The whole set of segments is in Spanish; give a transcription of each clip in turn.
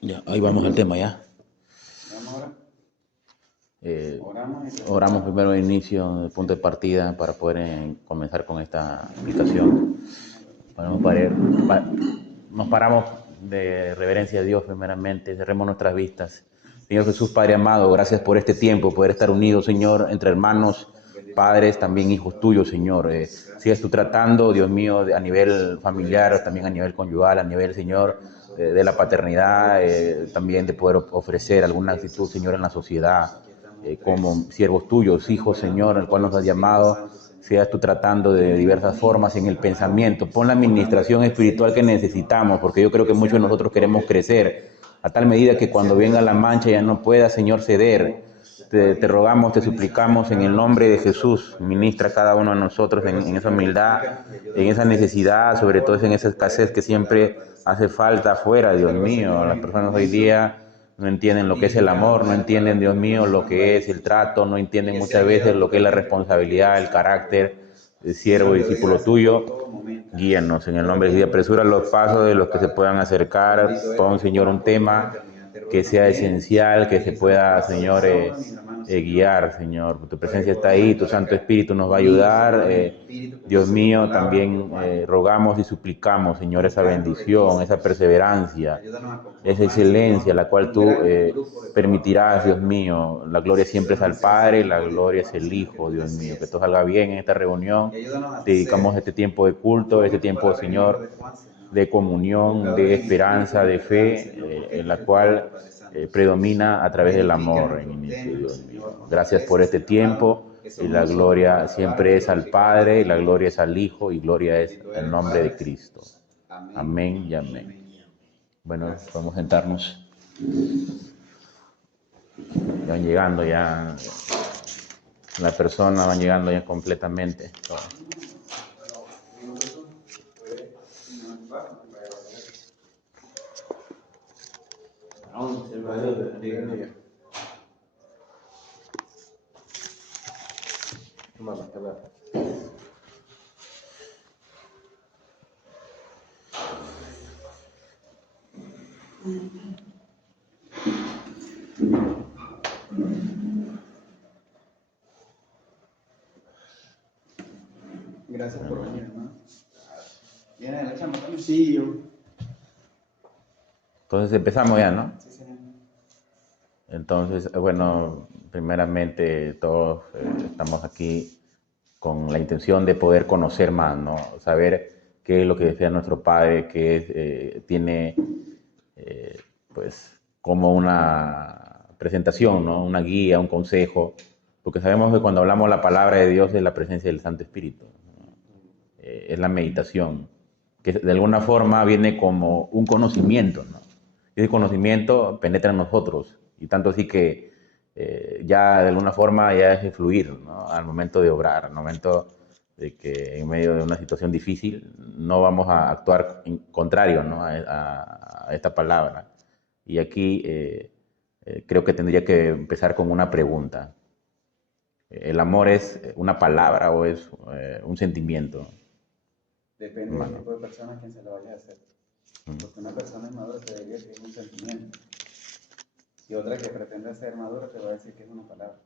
Ya, ahí vamos al tema ya. Oramos primero de inicio, de punto de partida, para poder comenzar con esta aplicación. Nos paramos de reverencia a Dios primeramente, cerremos nuestras vistas. Señor Jesús, Padre amado, gracias por este tiempo, poder estar unidos, Señor, entre hermanos, padres, también hijos tuyos, Señor. Sigues tú tratando, Dios mío, a nivel familiar, también a nivel conyugal, a nivel, Señor, de la paternidad, también de poder ofrecer alguna actitud, Señor, en la sociedad, como siervos tuyos, hijos, Señor, el cual nos has llamado. Seas tú tratando de diversas formas en el pensamiento. Pon la administración espiritual que necesitamos, porque yo creo que muchos de nosotros queremos crecer a tal medida que cuando venga la mancha ya no pueda, Señor, ceder. Te rogamos, te suplicamos en el nombre de Jesús, ministra a cada uno de nosotros en esa humildad, en esa necesidad, sobre todo en esa escasez que siempre hace falta afuera, Dios mío. Las personas hoy día no entienden lo que es el amor, no entienden, Dios mío, lo que es el trato, no entienden muchas veces lo que es la responsabilidad, el carácter de siervo y discípulo tuyo. Guíanos en el nombre de Jesús, apresura los pasos de los que se puedan acercar. Pon, Señor, un tema que sea esencial, que se pueda, Señor, guiar, Señor. Tu presencia está ahí, tu Santo Espíritu nos va a ayudar. Dios mío, también rogamos y suplicamos, Señor, esa bendición, esa perseverancia, esa excelencia, la cual tú permitirás, Dios mío. La gloria siempre es al Padre, la gloria es el Hijo, Dios mío. Que todo salga bien en esta reunión. Dedicamos este tiempo de culto, este tiempo, Señor, de comunión, de esperanza, de fe, en la cual predomina a través del amor en inicio, Dios mío. Gracias por este tiempo, y la gloria siempre es al Padre, y la gloria es al Hijo, y gloria es el nombre de Cristo. Amén y amén. Bueno, podemos sentarnos. Ya van llegando ya, la persona van llegando ya completamente. Gracias por venir, hermano. ¿Viene de la chamba también? Sí, yo. Entonces empezamos ya, ¿no? Sí, señor. Entonces, bueno, primeramente todos estamos aquí con la intención de poder conocer más, ¿no? Saber qué es lo que desea nuestro Padre, que tiene, pues, como una presentación, ¿no? Una guía, un consejo, porque sabemos que cuando hablamos la palabra de Dios es la presencia del Santo Espíritu, ¿no? Es la meditación, que de alguna forma viene como un conocimiento, ¿no? Ese conocimiento penetra en nosotros, y tanto así que ya de alguna forma ya es fluir, ¿no? Al momento de obrar, al momento de que en medio de una situación difícil no vamos a actuar en contrario, ¿no? a esta palabra. Y aquí creo que tendría que empezar con una pregunta. ¿El amor es una palabra o es un sentimiento? Depende del tipo de persona a quien se lo vaya a hacer. Porque una persona inmadura te diría que es un sentimiento. Y otra que pretende ser madura te va a decir que es una palabra.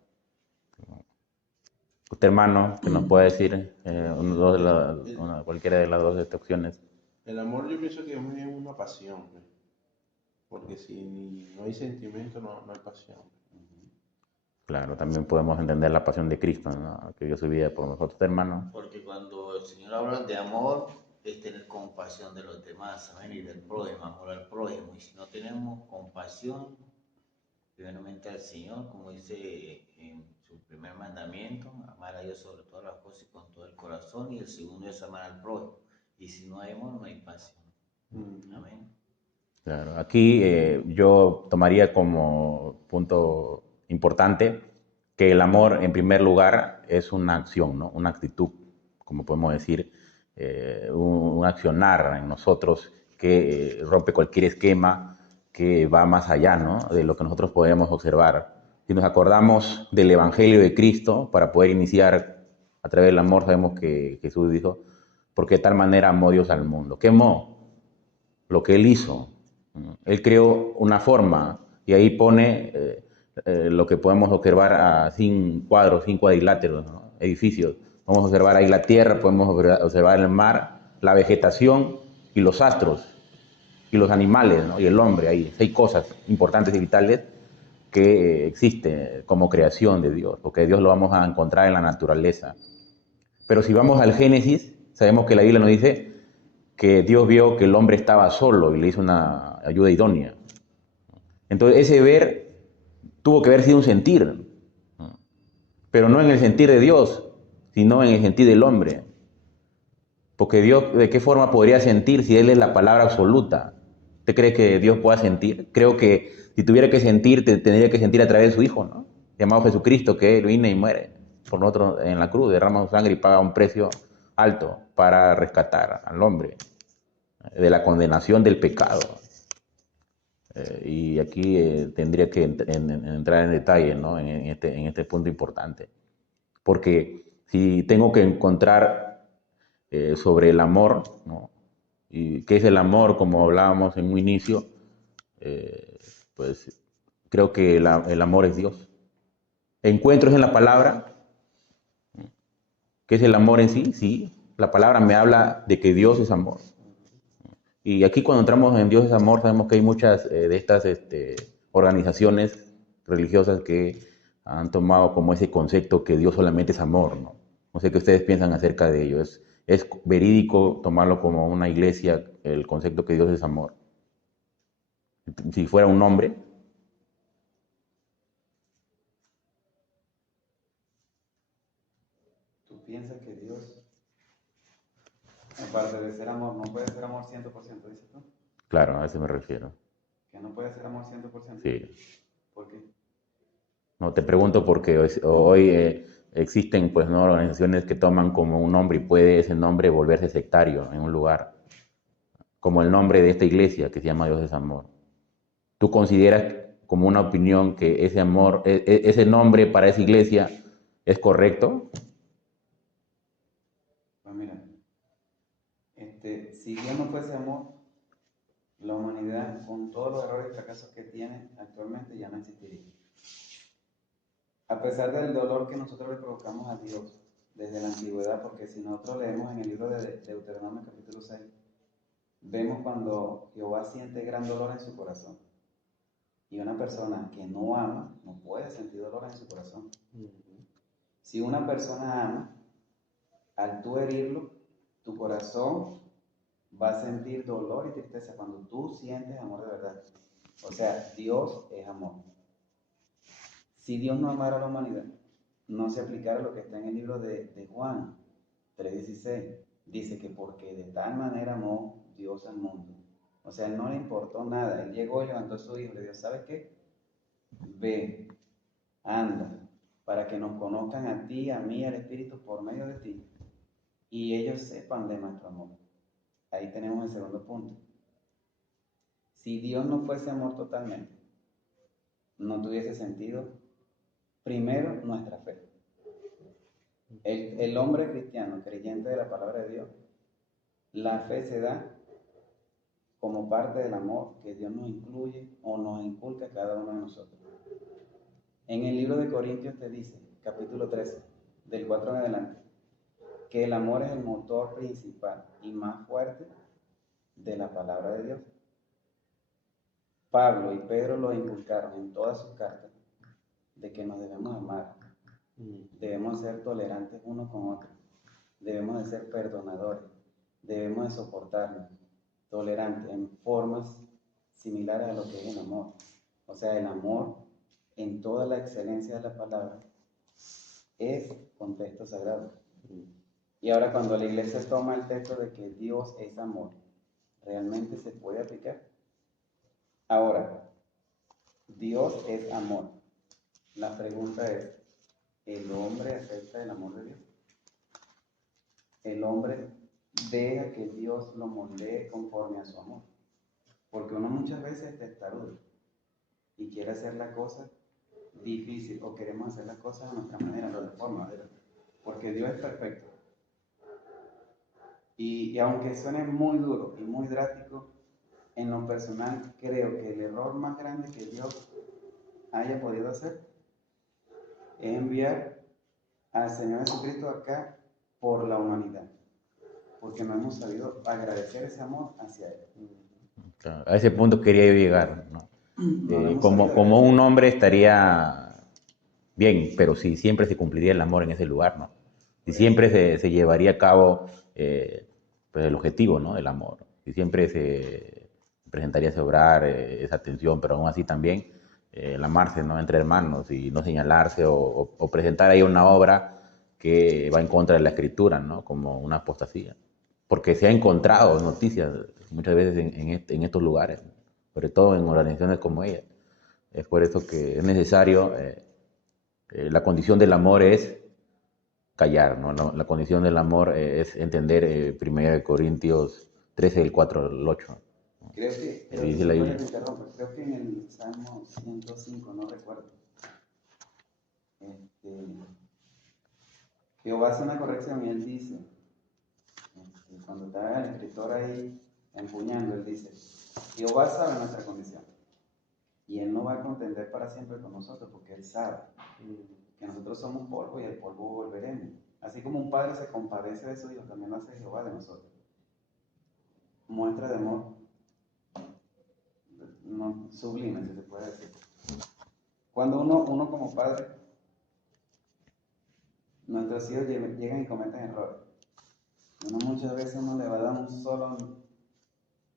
Usted, hermano, que nos puede decir cualquiera de las dos opciones. El amor yo pienso que es una pasión, ¿no? Porque si no hay sentimiento, no hay pasión. Claro, también podemos entender la pasión de Cristo, ¿no? Que dio su vida por nosotros, hermano. Porque cuando el Señor habla de amor, es tener compasión de los demás, ¿saben? Y del prójimo, amor al prójimo. Y si no tenemos compasión, primeramente al Señor, como dice en su primer mandamiento, amar a Dios sobre todas las cosas y con todo el corazón, y el segundo es amar al prójimo. Y si no hay amor, no hay pasión. Amén. Claro, aquí yo tomaría como punto importante que el amor, en primer lugar, es una acción, ¿no? Una actitud, como podemos decir, un accionar en nosotros que rompe cualquier esquema, que va más allá, ¿no?, de lo que nosotros podemos observar. Si nos acordamos del Evangelio de Cristo, para poder iniciar a través del amor, sabemos que Jesús dijo, porque de tal manera amó Dios al mundo. ¿Qué amó? Lo que Él hizo. Él creó una forma y ahí pone lo que podemos observar sin cuadros, sin cuadriláteros, ¿no?, edificios. Podemos observar ahí la tierra, podemos observar el mar, la vegetación y los astros y los animales, ¿no?, y el hombre. Hay 6 cosas importantes y vitales que existen como creación de Dios, porque Dios lo vamos a encontrar en la naturaleza. Pero si vamos al Génesis, sabemos que la Biblia nos dice que Dios vio que el hombre estaba solo y le hizo una ayuda idónea. Entonces ese ver tuvo que haber sido un sentir, pero no en el sentir de Dios, sino en el sentir del hombre. Porque Dios, ¿de qué forma podría sentir si Él es la palabra absoluta? ¿Usted cree que Dios pueda sentir? Creo que si tuviera que sentir, tendría que sentir a través de su Hijo, ¿no?, llamado Jesucristo, que Él vino y muere por nosotros en la cruz, derrama su sangre y paga un precio alto para rescatar al hombre de la condenación del pecado. Y aquí tendría que entrar en detalle, ¿no?, en este punto importante. Porque si tengo que encontrar sobre el amor, ¿no?, y qué es el amor, como hablábamos en un inicio, pues creo que el amor es Dios. Encuentros en la palabra. ¿Qué es el amor en sí? Sí, la palabra me habla de que Dios es amor. Y aquí cuando entramos en Dios es amor, sabemos que hay muchas de estas organizaciones religiosas que han tomado como ese concepto que Dios solamente es amor, ¿no? No sé qué ustedes piensan acerca de ello. ¿Es verídico tomarlo como una iglesia, el concepto que Dios es amor? Si fuera un hombre. ¿Tú piensas que Dios, aparte de ser amor, no puede ser amor 100%, dices tú? Claro, a eso me refiero. ¿Que no puede ser amor 100%? Sí. ¿Por qué? No, te pregunto porque hoy existen, pues, ¿no?, organizaciones que toman como un nombre y puede ese nombre volverse sectario en un lugar, como el nombre de esta iglesia que se llama Dios es Amor. ¿Tú consideras como una opinión que ese amor, ese nombre para esa iglesia es correcto? Pues mira, si Dios no fuese amor, la humanidad, con todos los errores y fracasos que tiene actualmente, ya no existiría. A pesar del dolor que nosotros le provocamos a Dios desde la antigüedad, porque si nosotros leemos en el libro de Deuteronomio capítulo 6, vemos cuando Jehová siente gran dolor en su corazón. Y una persona que no ama no puede sentir dolor en su corazón. Si una persona ama, al tú herirlo, tu corazón va a sentir dolor y tristeza cuando tú sientes amor de verdad. O sea, Dios es amor. Si Dios no amara a la humanidad, no se aplicara lo que está en el libro de Juan 3:16. Dice que porque de tal manera amó Dios al mundo. O sea, él no le importó nada. Él llegó y levantó a su hijo y le dijo, ¿sabes qué? Ve, anda, para que nos conozcan a ti, a mí, al Espíritu por medio de ti. Y ellos sepan de nuestro amor. Ahí tenemos el segundo punto. Si Dios no fuese amor totalmente, no tuviese sentido, primero, nuestra fe. El hombre cristiano, creyente de la palabra de Dios, la fe se da como parte del amor que Dios nos incluye o nos inculca a cada uno de nosotros. En el libro de Corintios te dice, capítulo 13, del 4 en adelante, que el amor es el motor principal y más fuerte de la palabra de Dios. Pablo y Pedro lo inculcaron en todas sus cartas de que nos debemos amar, debemos ser tolerantes unos con otros, debemos de ser perdonadores, debemos de soportarnos, tolerantes en formas similares a lo que es el amor. O sea, el amor en toda la excelencia de la palabra es contexto sagrado. Y ahora cuando la iglesia toma el texto de que Dios es amor, ¿realmente se puede aplicar? Ahora, Dios es amor. La pregunta es, ¿el hombre acepta el amor de Dios? ¿El hombre deja que Dios lo moldee conforme a su amor. Porque uno muchas veces es testarudo y quiere hacer la cosa difícil o queremos hacer las cosas a nuestra manera, a nuestra forma, porque Dios es perfecto. Y aunque suene muy duro y muy drástico, en lo personal creo que el error más grande que Dios haya podido hacer es enviar al Señor Jesucristo acá por la humanidad, porque no hemos sabido agradecer ese amor hacia Él. Claro, a ese punto quería yo llegar, ¿no? No lo hemos Como, sabido como agradecer. un hombre estaría bien, pero si siempre se cumpliría el amor en ese lugar, ¿no? Si siempre se llevaría a cabo pues el objetivo, ¿no? El amor. Si siempre se presentaría ese obrar, esa atención, pero aún así también el amarse, ¿no? Entre hermanos y no señalarse o presentar ahí una obra que va en contra de la escritura, ¿no? Como una apostasía. Porque se ha encontrado noticias muchas veces en estos lugares, sobre todo en organizaciones como ella. Es por eso que es necesario, la condición del amor es callar, ¿no? La condición del amor es entender 1 Corintios 13, del 4 al 8. Creo que, Dice la Biblia. creo que en el Salmo 105, no recuerdo, Jehová hace una corrección y él dice, cuando está el escritor ahí empuñando, él dice, Jehová sabe nuestra condición y él no va a contender para siempre con nosotros porque él sabe que nosotros somos polvo y al polvo volveremos. Así como un padre se compadece de su hijo, también lo hace Jehová de nosotros. Muestra de amor no, sublime, si se puede decir. Cuando uno como padre, nuestros hijos llegan y cometen errores. Uno muchas veces uno le va a dar un solo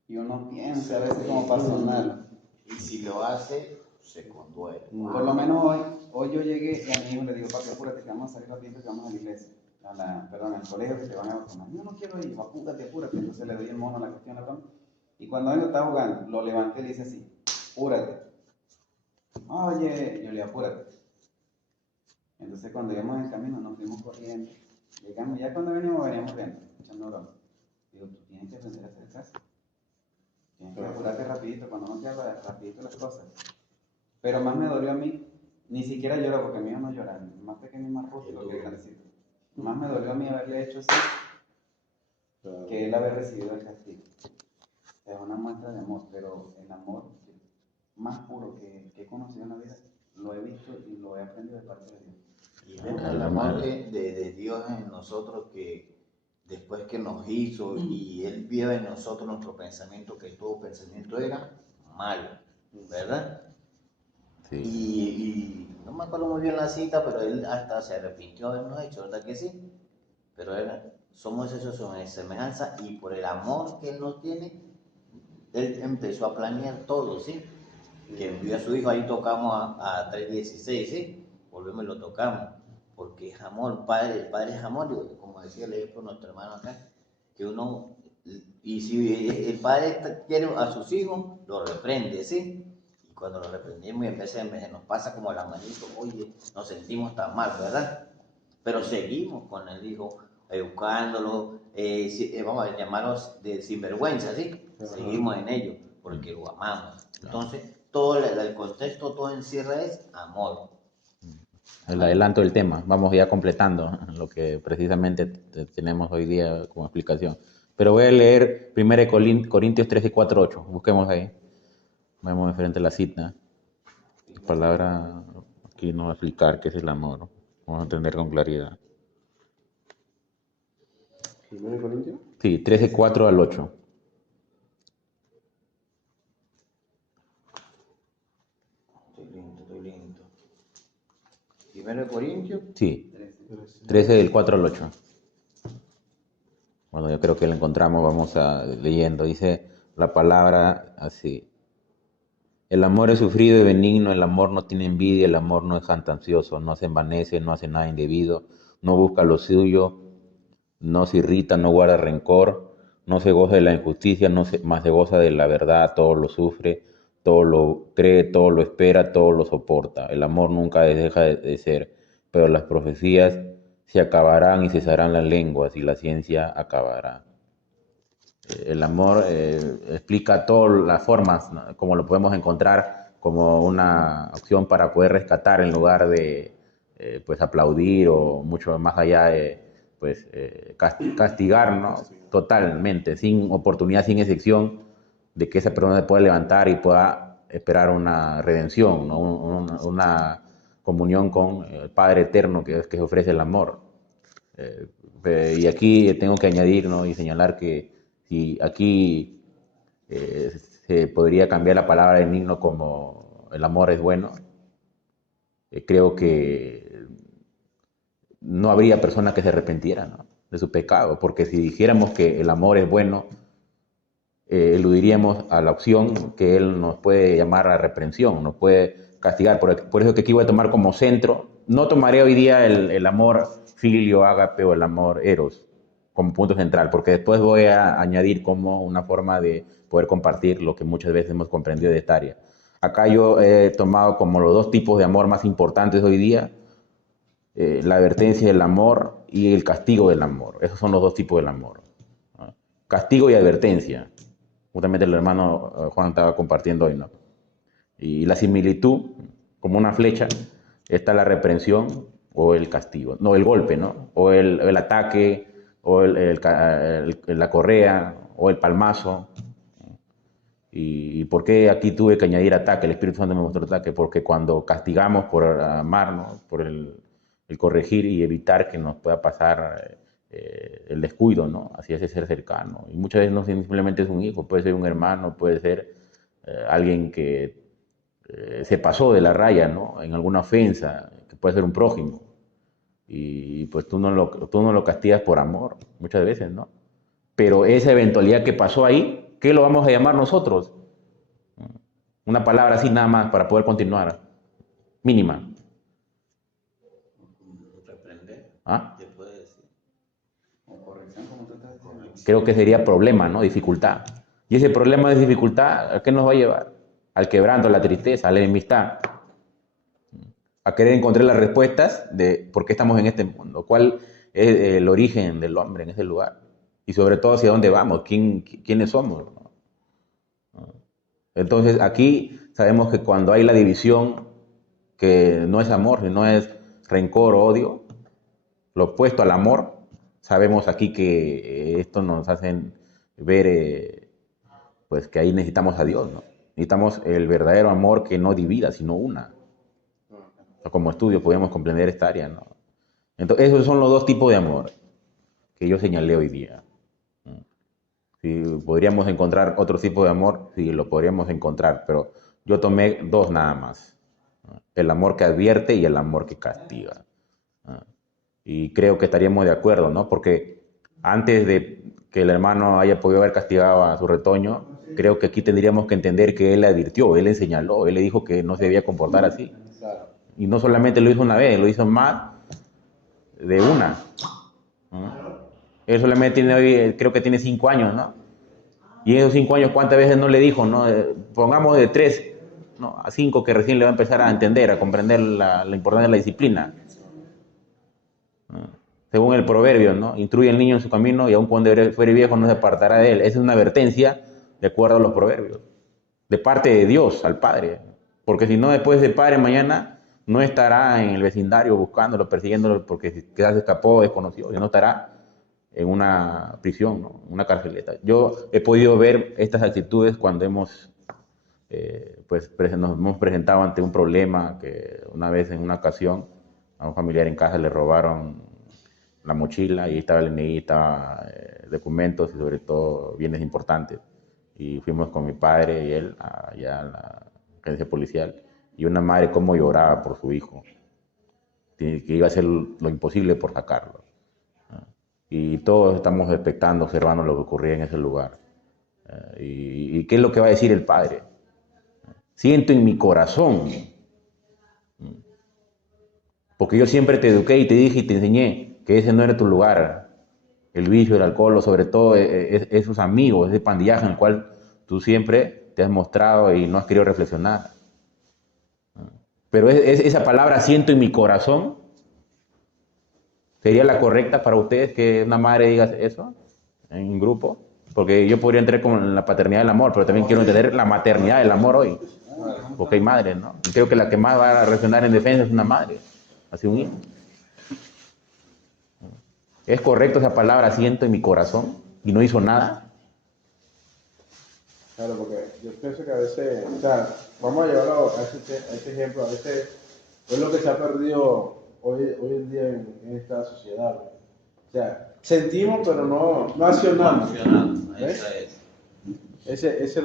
y uno piensa a veces como para sonarlo. Y si lo hace, se conduele. Por lo menos hoy yo llegué y a mi hijo le digo, papi, apúrate que vamos a salir rapidito que vamos a la iglesia. Al colegio que te van a vacunar. Yo no quiero ir, apúrate. Entonces le doy el mono a la cuestión, la broma. Y cuando él está jugando, lo levanté y le dice así, apúrate. Oye, yo le digo, apúrate. Entonces cuando íbamos en el camino nos fuimos corriendo. Llegamos, ya cuando veníamos viendo, echando broma. Digo, tú tienes que aprender a hacer caso. Tienes que apurarte rapidito, cuando no te habla rapidito las cosas. Pero más me dolió a mí, ni siquiera lloró porque mi hijo no llora, más pequeño y más rústico que grandecito. Más me dolió a mí haberle hecho así que él haber recibido el castigo. Es una muestra de amor, pero el amor más puro que he conocido en la vida lo he visto y lo he aprendido de parte de Dios. Y vemos el amor de Dios en nosotros, que después que nos hizo y Él vio en nosotros nuestro pensamiento, que todo pensamiento era malo, ¿verdad? Sí. Y no me acuerdo muy bien la cita, pero Él hasta se arrepintió de habernos hecho, ¿verdad que sí? Pero somos esos en semejanza, y por el amor que Él nos tiene, Él empezó a planear todo, ¿sí? Que envió a su hijo, ahí tocamos a 3:16, ¿sí? Volvemos y lo tocamos, porque es amor, el Padre es amor, y como decía el ejemplo nuestro hermano acá, que uno, y si el Padre quiere a sus hijos, lo reprende, ¿sí? Y cuando lo reprendemos y a veces nos pasa como la manito, oye, nos sentimos tan mal, ¿verdad? Pero seguimos con el hijo, educándolo, vamos a llamarlos de sinvergüenza, ¿sí? Seguimos en ello, porque lo amamos. Entonces, todo el contexto, todo encierra es amor. El adelanto del tema, vamos ya completando lo que precisamente tenemos hoy día como explicación. Pero voy a leer 1 Corintios 13, 4, 8. Busquemos ahí. Vemos enfrente la cita. La palabra aquí nos va a explicar qué es el amor. Vamos a entender con claridad. ¿1 Corintios? Sí, 13, 4 al 8. Estoy lento. 1 Corintios. Sí, 13 del 4 al 8. Bueno, yo creo que lo encontramos, vamos leyendo. Dice la palabra así. El amor es sufrido y benigno, el amor no tiene envidia, el amor no es jactancioso, no se envanece, no hace nada indebido, no busca lo suyo, no se irrita, no guarda rencor, no se goza de la injusticia, más se goza de la verdad, todo lo sufre, todo lo cree, todo lo espera, todo lo soporta. El amor nunca deja de ser, pero las profecías se acabarán y cesarán las lenguas y la ciencia acabará. El amor explica todas las formas, ¿no? Como lo podemos encontrar como una opción para poder rescatar en lugar de pues aplaudir o mucho más allá de pues castigar, ¿no? Totalmente, sin oportunidad, sin excepción de que esa persona se pueda levantar y pueda esperar una redención, ¿no? Una comunión con el Padre Eterno que ofrece el amor. Y aquí tengo que añadir, ¿no? Y señalar que si aquí se podría cambiar la palabra benigno como el amor es bueno, creo que no habría persona que se arrepentiera, ¿no? De su pecado, porque si dijéramos que el amor es bueno, eludiríamos a la opción que Él nos puede llamar a reprensión, nos puede castigar. Por eso que aquí voy a tomar como centro, no tomaré hoy día el amor filio, ágape o el amor eros como punto central, porque después voy a añadir como una forma de poder compartir lo que muchas veces hemos comprendido de esta área. Acá yo he tomado como los dos tipos de amor más importantes hoy día, la advertencia del amor y el castigo del amor. Esos son los dos tipos del amor, ¿no? Castigo y advertencia. Justamente el hermano Juan estaba compartiendo hoy, ¿no? Y la similitud, como una flecha, está la reprensión o el castigo, no, el golpe, ¿no? O el ataque, o la correa, o el palmazo. ¿Y por qué aquí tuve que añadir ataque? El Espíritu Santo me mostró ataque, porque cuando castigamos por amarnos, por el corregir y evitar que nos pueda pasar el descuido, ¿no? Hacia ese ser cercano. Y muchas veces no simplemente es un hijo, puede ser un hermano, puede ser alguien que se pasó de la raya, ¿no? En alguna ofensa, que puede ser un prójimo. Y pues tú no lo castigas por amor, muchas veces, ¿no? Pero esa eventualidad que pasó ahí, ¿qué lo vamos a llamar nosotros? Una palabra así nada más para poder continuar. Mínima. Reprender, ¿Ah? te puede decir. O corrección, como tú estás diciendo. Creo que sería problema, ¿no? Dificultad. Y ese problema de dificultad, ¿a qué nos va a llevar? Al quebranto, a la tristeza, a la enemistad. A querer encontrar las respuestas de por qué estamos en este mundo, cuál es el origen del hombre en ese lugar. Y sobre todo hacia dónde vamos, quiénes somos, ¿no? Entonces aquí sabemos que cuando hay la división, que no es amor, sino es rencor o odio, lo opuesto al amor, sabemos aquí que esto nos hace ver pues que ahí necesitamos a Dios, ¿no? Necesitamos el verdadero amor que no divida, sino una. O sea, como estudio podemos comprender esta área, ¿no? Entonces esos son los dos tipos de amor que yo señalé hoy día. Si podríamos encontrar otro tipo de amor, sí, lo podríamos encontrar, pero yo tomé dos nada más, ¿no? El amor que advierte y el amor que castiga, ¿no? Y creo que estaríamos de acuerdo, ¿no? Porque antes de que el hermano haya podido haber castigado a su retoño, creo que aquí tendríamos que entender que él le advirtió, él le señaló, él le dijo que no se debía comportar así. Y no solamente lo hizo una vez, lo hizo más de una, ¿no? Él solamente tiene hoy, creo que tiene 5 años, ¿no? Y en esos 5 años, ¿cuántas veces no le dijo, no? Pongamos de 3, ¿no? A 5 que recién le va a empezar a entender, a comprender la importancia de la disciplina, ¿no? Según el proverbio, ¿no? Instruye al niño en su camino y aun cuando fuere viejo no se apartará de él. Esa es una advertencia de acuerdo a los proverbios, de parte de Dios al Padre. Porque si no, después ese padre mañana no estará en el vecindario buscándolo, persiguiéndolo porque quizás se escapó, desconoció, y no estará en una prisión, ¿no? Una carceleta. Yo he podido ver estas actitudes cuando nos hemos presentado ante un problema, que una vez en una ocasión a un familiar en casa le robaron la mochila y estaba el DNI, estaba documentos y sobre todo bienes importantes. Y fuimos con mi padre y él allá a la agencia policial, y una madre cómo lloraba por su hijo, que iba a hacer lo imposible por sacarlo. Y todos estamos expectando, observando lo que ocurría en ese lugar. ¿Y qué es lo que va a decir el padre? Siento en mi corazón, porque yo siempre te eduqué y te dije y te enseñé que ese no era tu lugar, el vicio, el alcohol, o sobre todo esos amigos, ese pandillaje en el cual tú siempre te has mostrado y no has querido reflexionar. Pero esa palabra siento en mi corazón, ¿sería la correcta para ustedes que una madre diga eso en un grupo? Porque yo podría entender como en la paternidad del amor, pero también quiero entender la maternidad del amor hoy. Porque hay madres, ¿no? Y creo que la que más va a reaccionar en defensa es una madre, hacia un hijo. ¿Es correcto esa palabra siento en mi corazón y no hizo nada? Claro, porque yo pienso que a veces, o sea, vamos a llevarlo a ese ejemplo, a veces es lo que se ha perdido hoy en día en esta sociedad, ¿no? O sea, sentimos pero no accionamos. ¿Ves? Esa es. Esa es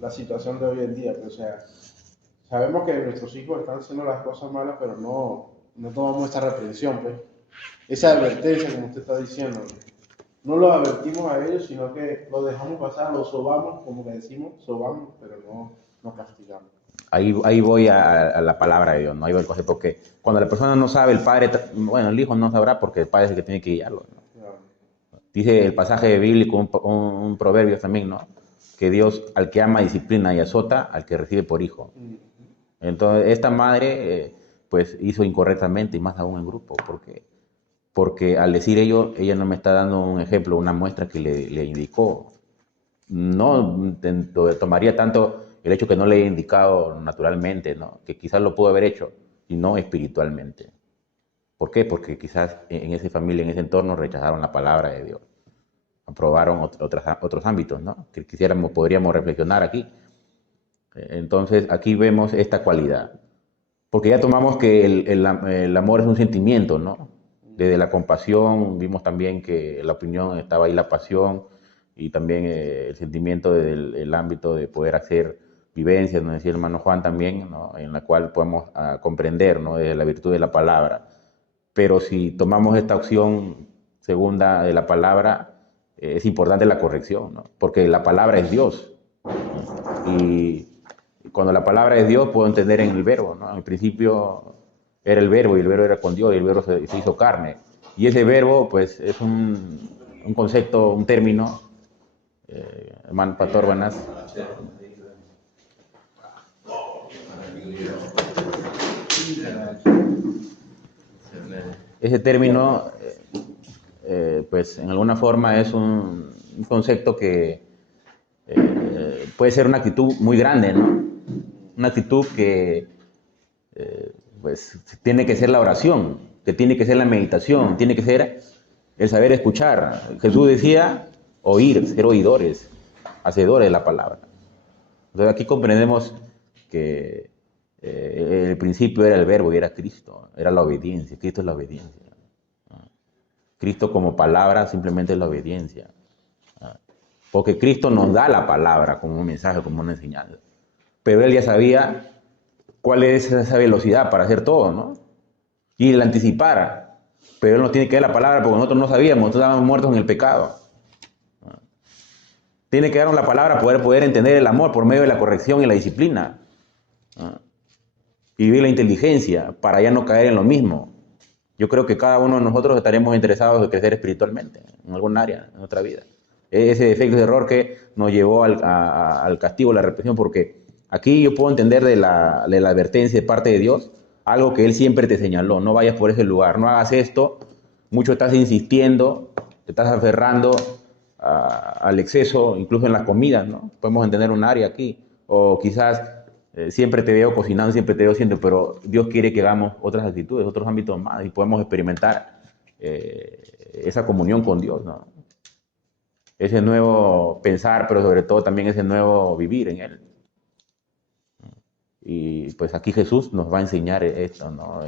la situación de hoy en día, pues, o sea, sabemos que nuestros hijos están haciendo las cosas malas, pero no tomamos esta reprensión, pues. Esa advertencia, como usted está diciendo, no los advertimos a ellos, sino que los dejamos pasar, los sobamos, como le decimos, sobamos, pero no castigamos. Ahí voy a la palabra de Dios, ¿no? Ahí voy al concepto, porque cuando la persona no sabe, el padre, bueno, el hijo no sabrá porque el padre es el que tiene que guiarlo, ¿no? Claro. Dice el pasaje bíblico, un proverbio también, ¿no? Que Dios al que ama disciplina y azota al que recibe por hijo. Entonces, esta madre, pues, hizo incorrectamente, y más aún en grupo, porque al decir ello, ella no me está dando un ejemplo, una muestra que le indicó. No tomaría tanto el hecho que no le haya indicado naturalmente, ¿no? Que quizás lo pudo haber hecho, y no espiritualmente. ¿Por qué? Porque quizás en esa familia, en ese entorno, rechazaron la palabra de Dios. Aprobaron otros ámbitos, ¿no? Que podríamos reflexionar aquí. Entonces, aquí vemos esta cualidad. Porque ya tomamos que el amor es un sentimiento, ¿no? Desde la compasión, vimos también que la opinión estaba ahí, la pasión, y también el sentimiento desde el ámbito de poder hacer vivencias, nos decía el hermano Juan también, ¿no? En la cual podemos comprender, ¿no? Desde la virtud de la palabra. Pero si tomamos esta opción segunda de la palabra, es importante la corrección, ¿no? Porque la palabra es Dios. Y cuando la palabra es Dios, puedo entender en el verbo, ¿no? Al principio era el verbo, y el verbo era con Dios, y el verbo se hizo carne. Y ese verbo, pues, es un concepto, un término, hermano Pastor Buenas. Ese término, pues, en alguna forma es un concepto que puede ser una actitud muy grande, ¿no? Una actitud que pues tiene que ser la oración, que tiene que ser la meditación, tiene que ser el saber escuchar. Jesús decía oír, ser oidores, hacedores de la palabra. Entonces aquí comprendemos que el principio era el verbo y era Cristo, era la obediencia. Cristo es la obediencia. Cristo como palabra simplemente es la obediencia. Porque Cristo nos da la palabra como un mensaje, como una enseñanza. Pero él ya sabía cuál es esa velocidad para hacer todo, ¿no? Y él anticipara. Pero él nos tiene que dar la palabra porque nosotros no sabíamos, nosotros estábamos muertos en el pecado. Tiene que darnos la palabra para poder entender el amor por medio de la corrección y la disciplina. Y vivir la inteligencia para ya no caer en lo mismo. Yo creo que cada uno de nosotros estaremos interesados en crecer espiritualmente, en algún área de nuestra vida. Ese defecto de error que nos llevó al castigo, la represión, porque aquí yo puedo entender de la advertencia de parte de Dios, algo que Él siempre te señaló: no vayas por ese lugar, no hagas esto, mucho estás insistiendo, te estás aferrando al exceso, incluso en las comidas, ¿no? Podemos entender un área aquí, o quizás siempre te veo cocinando, siempre te veo haciendo, pero Dios quiere que hagamos otras actitudes, otros ámbitos más, y podemos experimentar esa comunión con Dios, ¿no? Ese nuevo pensar, pero sobre todo también ese nuevo vivir en Él. Y pues aquí Jesús nos va a enseñar esto, ¿no?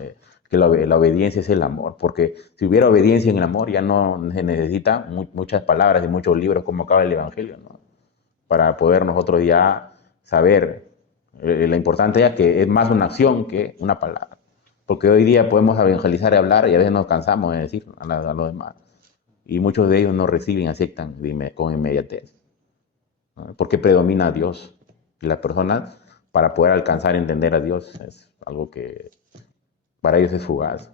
Que la obediencia es el amor, porque si hubiera obediencia en el amor ya no se necesita muchas palabras y muchos libros como acaba el Evangelio, ¿no? Para poder nosotros ya saber lo importante ya que es más una acción que una palabra. Porque hoy día podemos evangelizar y hablar y a veces nos cansamos de decir a los demás. Y muchos de ellos no reciben, aceptan con inmediatez, ¿no? Porque predomina a Dios. Y las personas, para poder alcanzar a entender a Dios, es algo que para ellos es fugaz.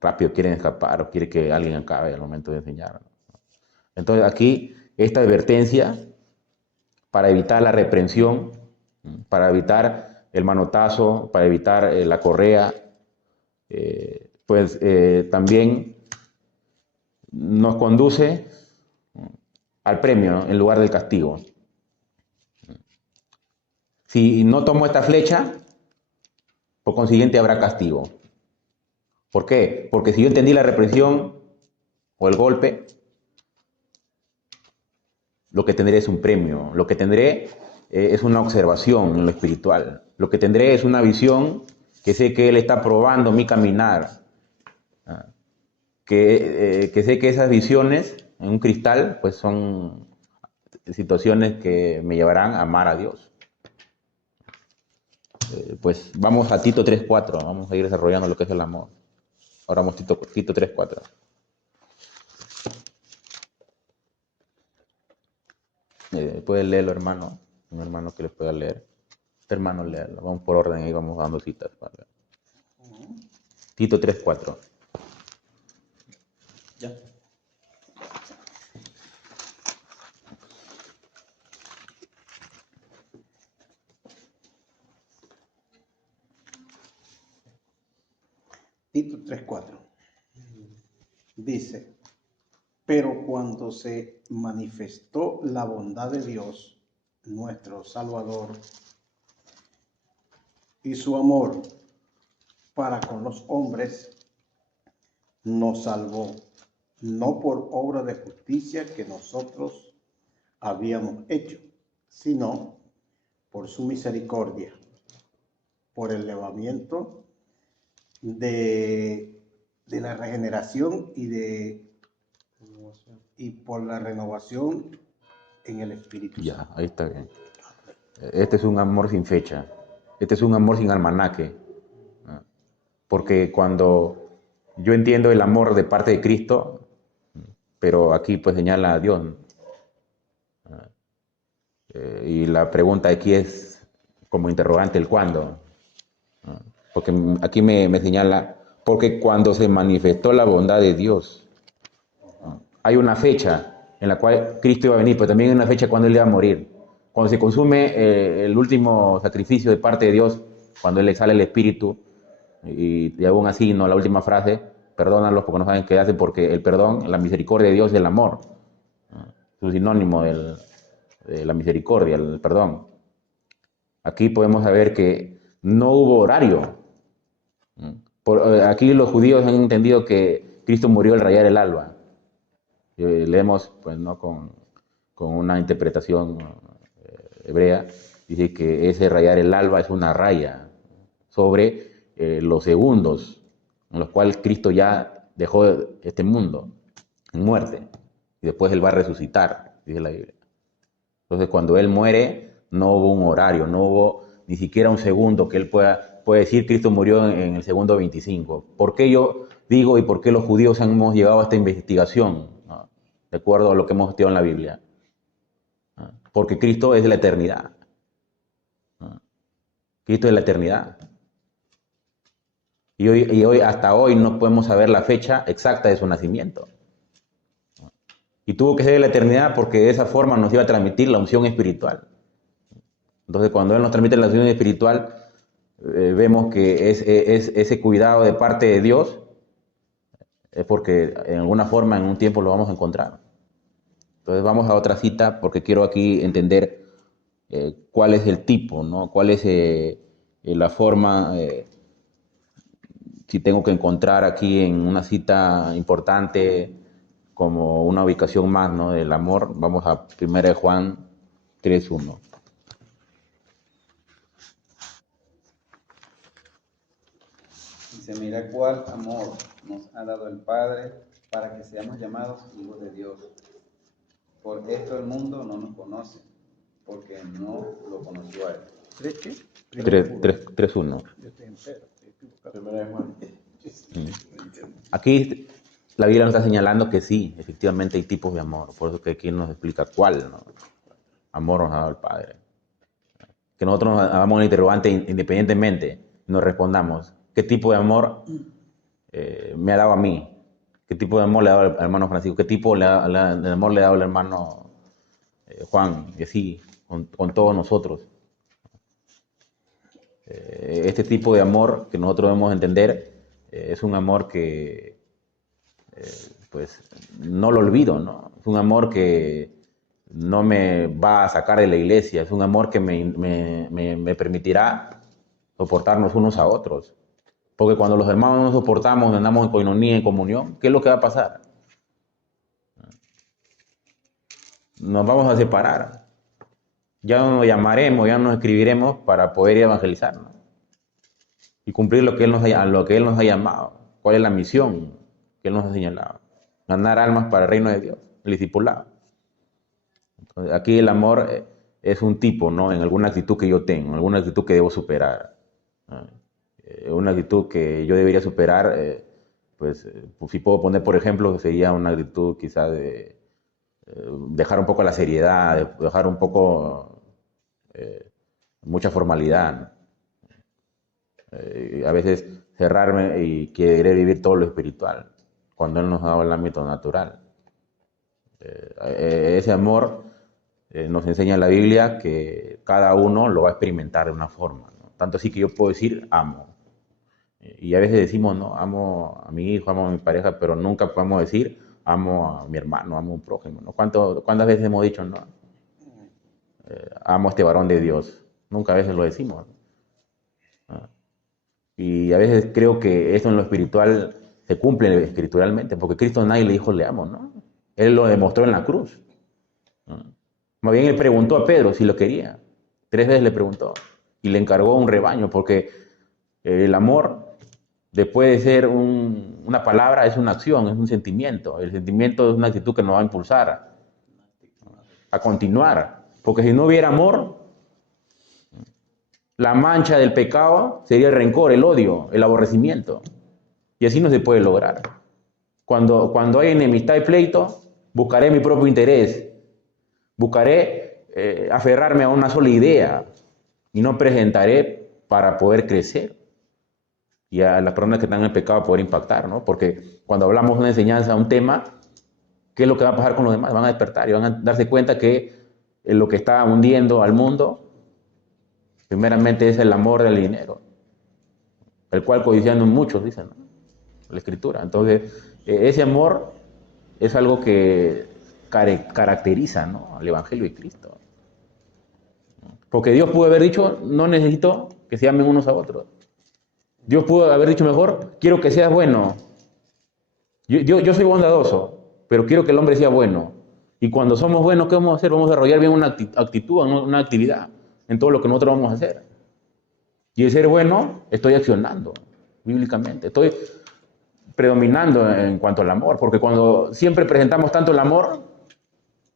Rápido quieren escapar o quieren que alguien acabe al momento de enseñar, ¿no? Entonces aquí esta advertencia para evitar la reprensión, para evitar el manotazo, para evitar la correa, también nos conduce al premio en lugar del castigo. Si no tomo esta flecha, por consiguiente habrá castigo. ¿Por qué? Porque si yo entendí la represión o el golpe, lo que tendré es un premio. Lo que tendré es una observación en lo espiritual. Lo que tendré es una visión que sé que Él está probando mi caminar. Que sé que esas visiones en un cristal pues son situaciones que me llevarán a amar a Dios. Pues vamos a Tito 3:4, vamos a ir desarrollando lo que es el amor. Ahora vamos a Tito 3:4. Puede leerlo, hermano, un hermano que le pueda leer. Este hermano, léalo, vamos por orden y vamos dando citas. Para... Tito 3:4. Ya. Tito 3:4 dice, pero cuando se manifestó la bondad de Dios, nuestro Salvador, y su amor para con los hombres, nos salvó, no por obra de justicia que nosotros habíamos hecho, sino por su misericordia, por el lavamiento de la regeneración y por la renovación en el Espíritu Santo. Ya, ahí está bien. Este es un amor sin fecha. Este es un amor sin almanaque. Porque cuando yo entiendo el amor de parte de Cristo, pero aquí pues señala a Dios. Y la pregunta aquí es como interrogante el cuándo. Porque aquí me señala, porque cuando se manifestó la bondad de Dios, hay una fecha en la cual Cristo iba a venir, pero también hay una fecha cuando Él iba a morir. Cuando se consume el último sacrificio de parte de Dios, cuando Él exhala el Espíritu, y aún así, no la última frase, perdónalos porque no saben qué hacen, porque el perdón, la misericordia de Dios es el amor. Es un sinónimo de la misericordia, el perdón. Aquí podemos saber que no hubo horario. Aquí los judíos han entendido que Cristo murió al rayar el alba. Leemos, pues, ¿no? con una interpretación hebrea, dice que ese rayar el alba es una raya sobre los segundos en los cuales Cristo ya dejó este mundo en muerte y después Él va a resucitar, dice la Biblia. Entonces cuando Él muere no hubo un horario, no hubo ni siquiera un segundo que Él puede decir Cristo murió en el segundo 25. ¿Por qué yo digo y por qué los judíos hemos llegado a esta investigación, ¿no? De acuerdo a lo que hemos estudiado en la Biblia? Porque Cristo es de la eternidad. Cristo es de la eternidad. Y hoy, hasta hoy, no podemos saber la fecha exacta de su nacimiento. Y tuvo que ser de la eternidad porque de esa forma nos iba a transmitir la unción espiritual. Entonces, cuando Él nos transmite la unción espiritual, vemos que es ese cuidado de parte de Dios, es porque en alguna forma, en un tiempo, lo vamos a encontrar. Entonces, vamos a otra cita porque quiero aquí entender cuál es el tipo, ¿no? Cuál es la forma... si tengo que encontrar aquí en una cita importante como una ubicación más, ¿no? Del amor, vamos a 1 Juan 3:1. Dice, mira cuál amor nos ha dado el Padre para que seamos llamados hijos de Dios. Por esto el mundo no nos conoce, porque no lo conoció a Él. ¿Tres qué? 3:1. Yo estoy en Pedro, estoy equivocado. Primera de Juan. Aquí la Biblia nos está señalando que sí, efectivamente hay tipos de amor. Por eso que aquí nos explica cuál, ¿no? Amor nos ha dado el Padre. Que nosotros nos hagamos un interrogante independientemente y nos respondamos, ¿qué tipo de amor me ha dado a mí? ¿Qué tipo de amor le ha dado al hermano Francisco? ¿Qué tipo de amor le ha dado al hermano Juan? Y así, con todos nosotros. Este tipo de amor que nosotros debemos entender es un amor que, pues, no lo olvido, ¿no? Es un amor que no me va a sacar de la iglesia, es un amor que me permitirá soportarnos unos a otros. Porque cuando los hermanos no nos soportamos, andamos en coinonía, en comunión, ¿qué es lo que va a pasar? Nos vamos a separar. Ya no nos llamaremos, ya no nos escribiremos para poder evangelizar, ¿no? Y cumplir lo que Él nos ha llamado. ¿Cuál es la misión que Él nos ha señalado? Ganar almas para el reino de Dios, el discipulado. Entonces, aquí el amor es un tipo, ¿no? En alguna actitud que yo tengo, en alguna actitud que debo superar, ¿no? Una actitud que yo debería superar, pues si puedo poner por ejemplo, sería una actitud quizá de dejar un poco la seriedad, de dejar un poco mucha formalidad, ¿no? A veces cerrarme y querer vivir todo lo espiritual, cuando Él nos ha dado el ámbito natural. Ese amor nos enseña en la Biblia que cada uno lo va a experimentar de una forma, ¿no? Tanto así que yo puedo decir amo. Y a veces decimos, no, amo a mi hijo, amo a mi pareja, pero nunca podemos decir amo a mi hermano, amo a un prójimo, ¿no? ¿Cuántas veces hemos dicho, no? Amo a este varón de Dios. Nunca a veces lo decimos, ¿no? Y a veces creo que eso en lo espiritual se cumple espiritualmente, porque Cristo a nadie le dijo le amo, ¿no? Él lo demostró en la cruz, ¿no? Más bien Él preguntó a Pedro si lo quería. 3 veces le preguntó y le encargó un rebaño, porque el amor, después de ser una palabra, es una acción, es un sentimiento. El sentimiento es una actitud que nos va a impulsar a continuar, porque si no hubiera amor, la mancha del pecado sería el rencor, el odio, el aborrecimiento. Y así no se puede lograr. Cuando hay enemistad y pleito, buscaré mi propio interés. Buscaré aferrarme a una sola idea y no presentaré para poder crecer. Y a las personas que están en el pecado poder impactar, ¿no? Porque cuando hablamos de una enseñanza, un tema, ¿qué es lo que va a pasar con los demás? Van a despertar y van a darse cuenta que lo que está hundiendo al mundo primeramente es el amor del dinero, el cual codiciando muchos, dicen, ¿no? La Escritura. Entonces, ese amor es algo que caracteriza, ¿no?, al Evangelio de Cristo. Porque Dios pudo haber dicho, no necesito que se amen unos a otros. Dios pudo haber dicho mejor, quiero que seas bueno. Yo soy bondadoso, pero quiero que el hombre sea bueno. Y cuando somos buenos, ¿qué vamos a hacer? Vamos a desarrollar bien una actitud, una actividad en todo lo que nosotros vamos a hacer. Y el ser bueno, estoy accionando bíblicamente. Estoy predominando en cuanto al amor, porque cuando siempre presentamos tanto el amor,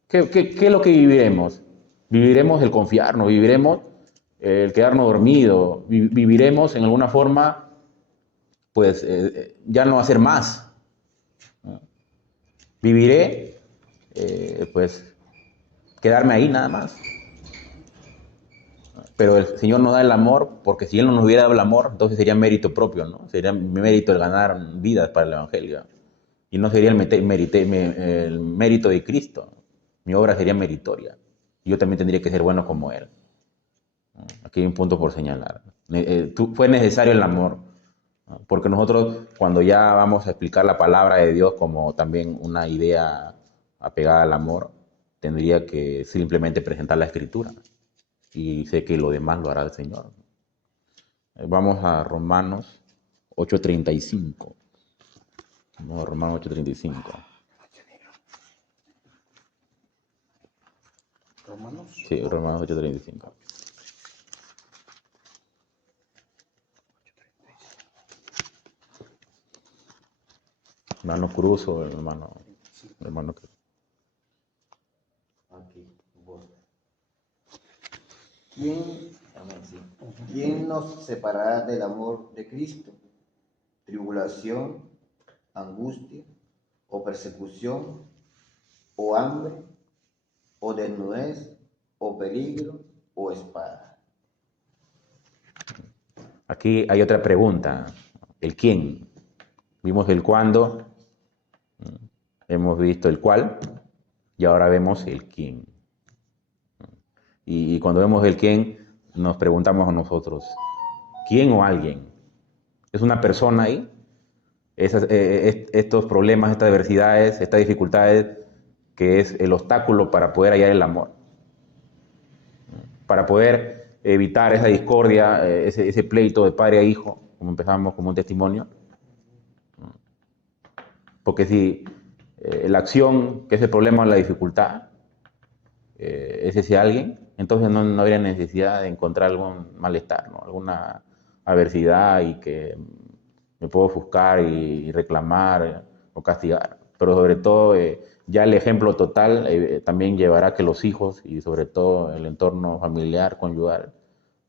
¿qué es lo que viviremos? Viviremos el confiarnos, viviremos el quedarnos dormidos, viviremos en alguna forma, pues ya no hacer más. Viviré, pues, quedarme ahí nada más. Pero el Señor nos da el amor, porque si Él no nos hubiera dado el amor, entonces sería mérito propio, ¿no? Sería mérito el ganar vidas para el Evangelio. Y no sería el mérito de Cristo. Mi obra sería meritoria. Y yo también tendría que ser bueno como Él. Aquí hay un punto por señalar. Fue necesario el amor, ¿no? Porque nosotros, cuando ya vamos a explicar la palabra de Dios como también una idea apegada al amor, tendría que simplemente presentar la Escritura. Y sé que lo demás lo hará el Señor. Vamos a Romanos 8:35. Vamos a Romanos 8:35. Romanos. Sí, Romanos 8:35. Hermano Cruz o hermano Cruz. Aquí, vos. ¿Quién nos separará del amor de Cristo? ¿Tribulación, angustia, o persecución, o hambre, o desnudez, o peligro, o espada? Aquí hay otra pregunta. ¿El quién? Vimos el cuándo, hemos visto el cuál, y ahora vemos el quién. Y cuando vemos el quién, nos preguntamos a nosotros, ¿quién o alguien? ¿Es una persona ahí? Estos problemas, estas adversidades, estas dificultades que es el obstáculo para poder hallar el amor, para poder evitar esa discordia, ese pleito de padre a hijo, como empezamos como un testimonio. Porque si la acción, que es el problema o la dificultad, es ese alguien, entonces no habría necesidad de encontrar algún malestar, ¿no? Alguna adversidad y que me puedo ofuscar y reclamar o castigar. Pero sobre todo, ya el ejemplo total también llevará a que los hijos y sobre todo el entorno familiar, conyugal,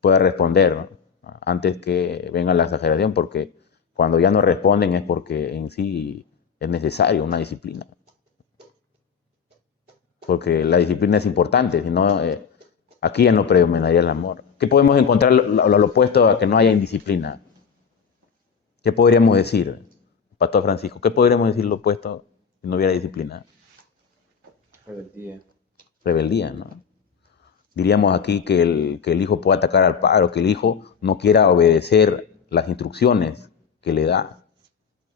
pueda responder, ¿no? Antes que venga la exageración, porque cuando ya no responden es porque en sí es necesario una disciplina. Porque la disciplina es importante, si no, aquí ya no predominaría el amor. ¿Qué podemos encontrar lo opuesto a que no haya indisciplina? ¿Qué podríamos decir, Pastor Francisco? ¿Qué podríamos decir lo opuesto si no hubiera disciplina? Rebeldía. Rebeldía, ¿no? Diríamos aquí que el hijo puede atacar al padre, o que el hijo no quiera obedecer las instrucciones que le da,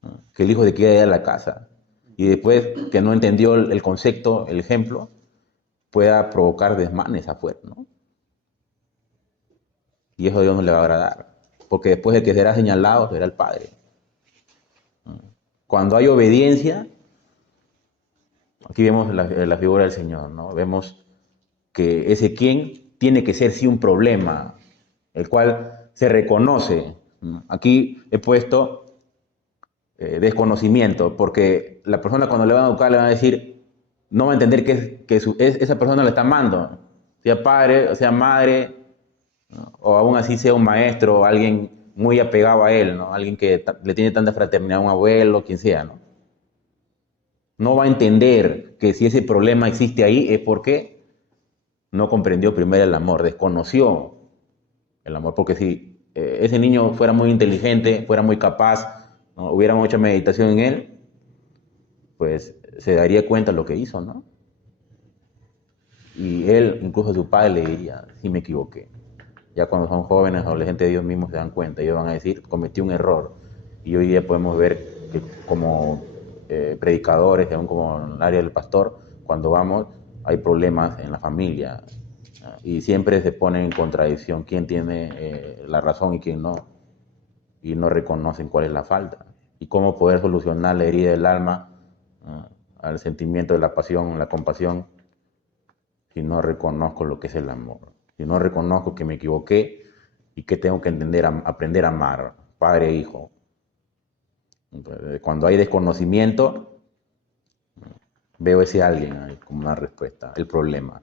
¿no? Que el hijo se quiera ir a la casa y después que no entendió el concepto, el ejemplo, pueda provocar desmanes afuera, ¿no? Y eso a Dios no le va a agradar, porque después el que será señalado será el padre. Cuando hay obediencia, aquí vemos la figura del Señor, ¿no? Vemos que ese quién tiene que ser sí un problema, el cual se reconoce. Aquí he puesto desconocimiento, porque la persona cuando le van a educar le van a decir, no va a entender que esa persona le está amando, sea padre o sea madre, ¿no? O aún así sea un maestro o alguien muy apegado a él, ¿no? Alguien que le tiene tanta fraternidad, un abuelo, quien sea, ¿no? No va a entender que si ese problema existe ahí es porque no comprendió primero el amor, desconoció el amor, porque si ese niño fuera muy inteligente, fuera muy capaz, ¿no? Hubiera mucha meditación en él, pues se daría cuenta de lo que hizo, ¿no? Y él, incluso a su padre, le diría, sí me equivoqué. Ya cuando son jóvenes, adolescentes, ellos mismos se dan cuenta, ellos van a decir, cometí un error. Y hoy día podemos ver que como predicadores, aún como en el área del pastor, cuando vamos, hay problemas en la familia. Y siempre se pone en contradicción quién tiene la razón y quién no. Y no reconocen cuál es la falta. Y cómo poder solucionar la herida del alma, al sentimiento de la pasión, la compasión, si no reconozco lo que es el amor, si no reconozco que me equivoqué y que tengo que aprender a amar, padre e hijo. Entonces, cuando hay desconocimiento, veo ese alguien ahí como una respuesta, el problema.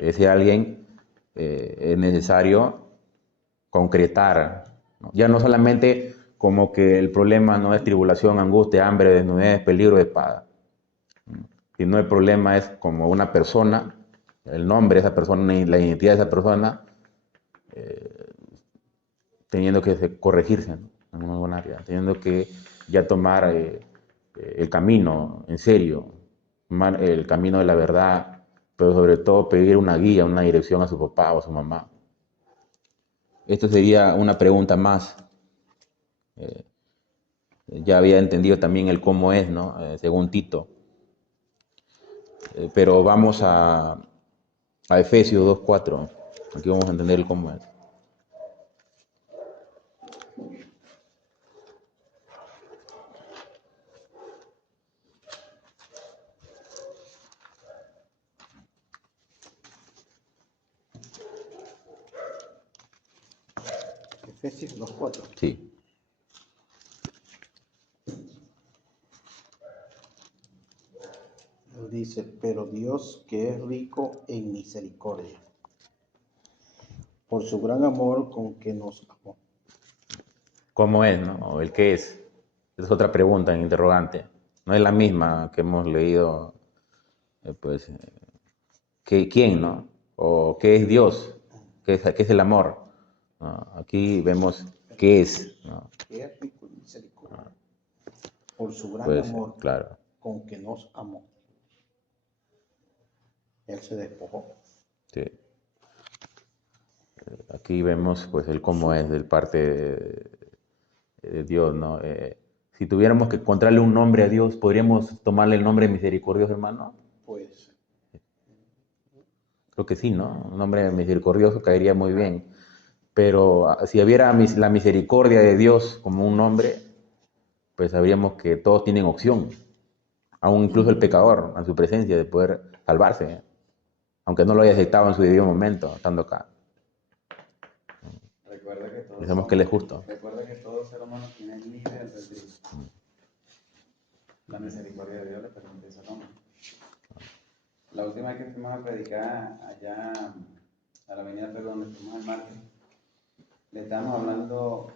Ese alguien es necesario concretar, ¿no? Ya no solamente como que el problema no es tribulación, angustia, hambre, desnudez, peligro de espada. Sino el problema es como una persona, el nombre de esa persona y la identidad de esa persona, teniendo que corregirse, ¿no? En una buena área, teniendo que ya tomar el camino en serio, el camino de la verdad, pero sobre todo pedir una guía, una dirección a su papá o a su mamá. Esto sería una pregunta más. Ya había entendido también el cómo es, ¿no? Según Tito. Pero vamos a Efesios 2:4. Aquí vamos a entender el cómo es. Efesios 2:4. Sí. Dice, pero Dios que es rico en misericordia, por su gran amor con que nos amó. ¿Cómo es, no? O el qué es. Esa es otra pregunta en interrogante. No es la misma que hemos leído, pues, ¿quién, no? O ¿qué es Dios? ¿Qué es el amor? ¿No? Aquí vemos qué es, ¿no? Que es rico en misericordia, por su gran Pues, amor claro. con que nos amó. Él se despojó. Sí. Aquí vemos, pues, el cómo es del parte de Dios, ¿no? Si tuviéramos que encontrarle un nombre a Dios, ¿podríamos tomarle el nombre misericordioso, hermano? Pues, Creo que sí, ¿no? Un nombre misericordioso caería muy bien. Pero si hubiera la misericordia de Dios como un nombre, pues sabríamos que todos tienen opción, aún incluso el pecador, a su presencia, de poder salvarse, ¿eh? Aunque no lo haya aceptado en su debido momento, estando acá. Recuerda que todos Pensamos que Él es justo. recuerda que todo ser humano tiene libre albedrío. La misericordia de Dios le permite eso al hombre. La última vez que fuimos a predicar allá a la avenida Perú, donde fuimos al martes, le estábamos hablando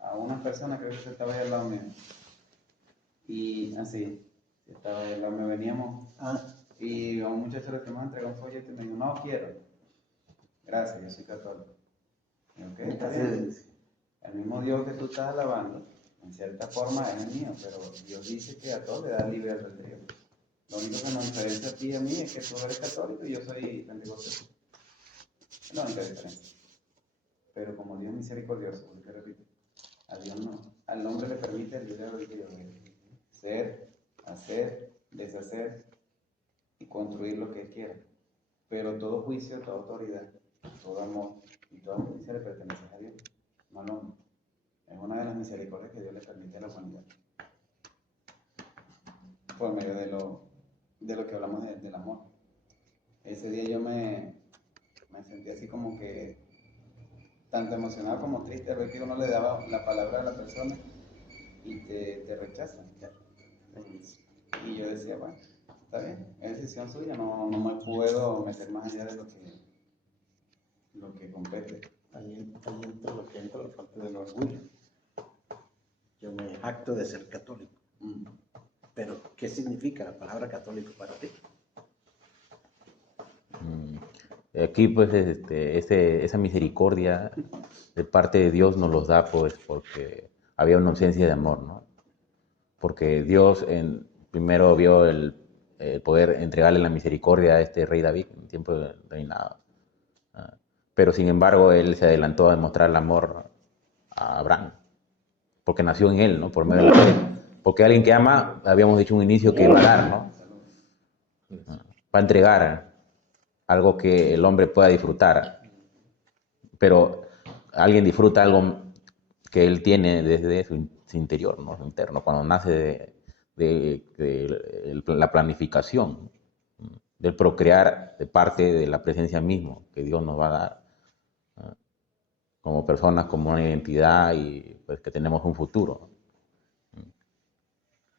a una persona, creo que se estaba ahí al lado mío. Y así, estaba ahí al lado mío, veníamos. Y a un muchacho le fuimos a entregar un folleto y me dijo, no quiero. Gracias, yo soy católico. Y yo, ok, está bien. El mismo Dios que tú estás alabando, en cierta forma es el mío, pero Dios dice que a todos le da libre albedrío. Lo único que nos diferencia a ti y a mí es que tú eres católico y yo soy pentecostés. Es la única diferencia. Pero como Dios es misericordioso, porque repito, a Dios no. Al hombre le permite el libre albedrío de ser, hacer, deshacer y construir lo que él quiera. Pero todo juicio, toda autoridad, todo amor y toda justicia le pertenece a Dios, no al hombre. Es una de las misericordias que Dios le permite a la humanidad. Por medio de lo que hablamos del amor. Ese día yo me sentí así como que tanto emocionado como triste al ver que uno le daba la palabra a la persona y te rechazan. Y yo decía, bueno, está bien, es decisión suya, no me puedo meter más allá de lo que compete. ahí entra lo que entra la parte del orgullo. Yo me jacto de ser católico. Pero, ¿qué significa la palabra católico para ti? Aquí pues esa misericordia de parte de Dios nos los da pues porque había una ausencia de amor, ¿no? Porque Dios primero vio el poder entregarle la misericordia a este rey David en tiempo de reinado. Pero sin embargo él se adelantó a demostrar el amor a Abraham, porque nació en él, ¿no? Por medio de la fe. Porque alguien que ama, habíamos dicho un inicio que va a dar, ¿no? Va a entregar algo que el hombre pueda disfrutar. Pero alguien disfruta algo que él tiene desde su interior, ¿no? Su interno, cuando nace de la planificación, del procrear de parte de la presencia misma que Dios nos va a dar, ¿no? Como personas, como una identidad y pues que tenemos un futuro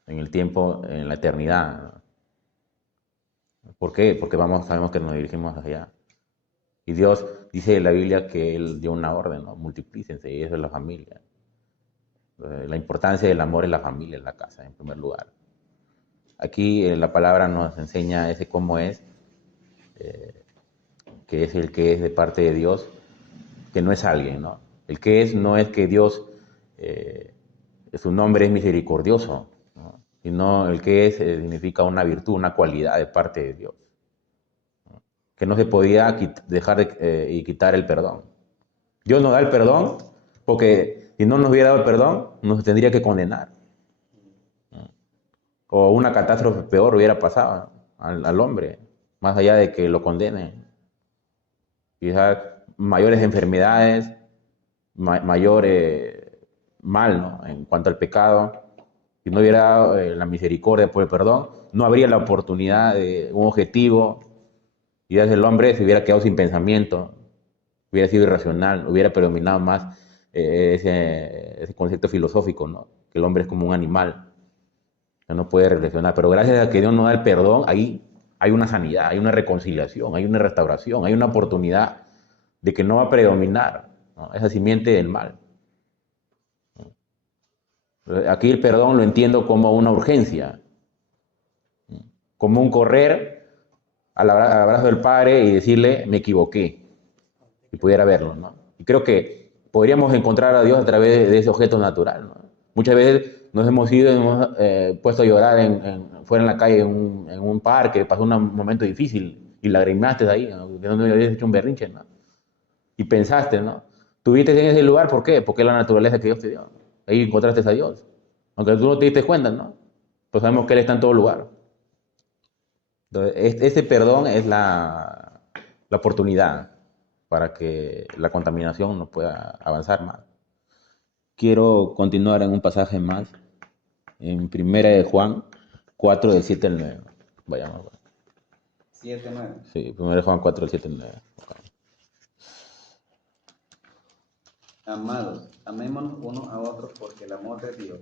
en el tiempo, en la eternidad. ¿Por qué? Porque sabemos que nos dirigimos hacia allá. Y Dios dice en la Biblia que Él dio una orden, ¿no? Multiplícense, y eso es la familia. La importancia del amor en la familia, en la casa, en primer lugar. Aquí la palabra nos enseña ese cómo es, que es el que es de parte de Dios, que no es alguien, ¿no? El que es no es que Dios, su nombre es misericordioso, ¿no? Sino el que es significa una virtud, una cualidad de parte de Dios, ¿no? Que no se podía dejar y quitar el perdón. Dios nos da el perdón porque si no nos hubiera dado el perdón, nos tendría que condenar, ¿no? O una catástrofe peor hubiera pasado al hombre, más allá de que lo condenen. Quizás mayores enfermedades, mayor mal, ¿no? En cuanto al pecado. Si no hubiera dado la misericordia por el perdón, no habría la oportunidad de un objetivo. Y desde el hombre se hubiera quedado sin pensamiento, hubiera sido irracional, hubiera predominado más ese concepto filosófico, ¿no? Que el hombre es como un animal, que no puede reflexionar. Pero gracias a que Dios nos da el perdón, ahí hay una sanidad, hay una reconciliación, hay una restauración, hay una oportunidad de que no va a predominar, ¿no? Esa simiente del mal. Aquí el perdón lo entiendo como una urgencia, como un correr al abrazo del Padre y decirle, me equivoqué, y pudiera verlo, ¿no? Y creo que podríamos encontrar a Dios a través de ese objeto natural, ¿no? Muchas veces nos hemos ido, hemos puesto a llorar fuera en la calle, en un parque, pasó un momento difícil y lagrimaste de ahí, ¿no? Que no habías hecho un berrinche, ¿no? Y pensaste, ¿no? Tuviste en ese lugar, ¿por qué? Porque es la naturaleza que Dios te dio. Ahí encontraste a Dios. Aunque tú no te diste cuenta, ¿no? Pues sabemos que Él está en todo lugar. Entonces, este perdón es la oportunidad para que la contaminación no pueda avanzar más. Quiero continuar en un pasaje más, en 1 Juan 4, del 7 al 9. Vayamos. 7, 9. Sí, 1 Juan 4, del 7 al 9. Okay. Amados, amémonos unos a otros porque el amor de Dios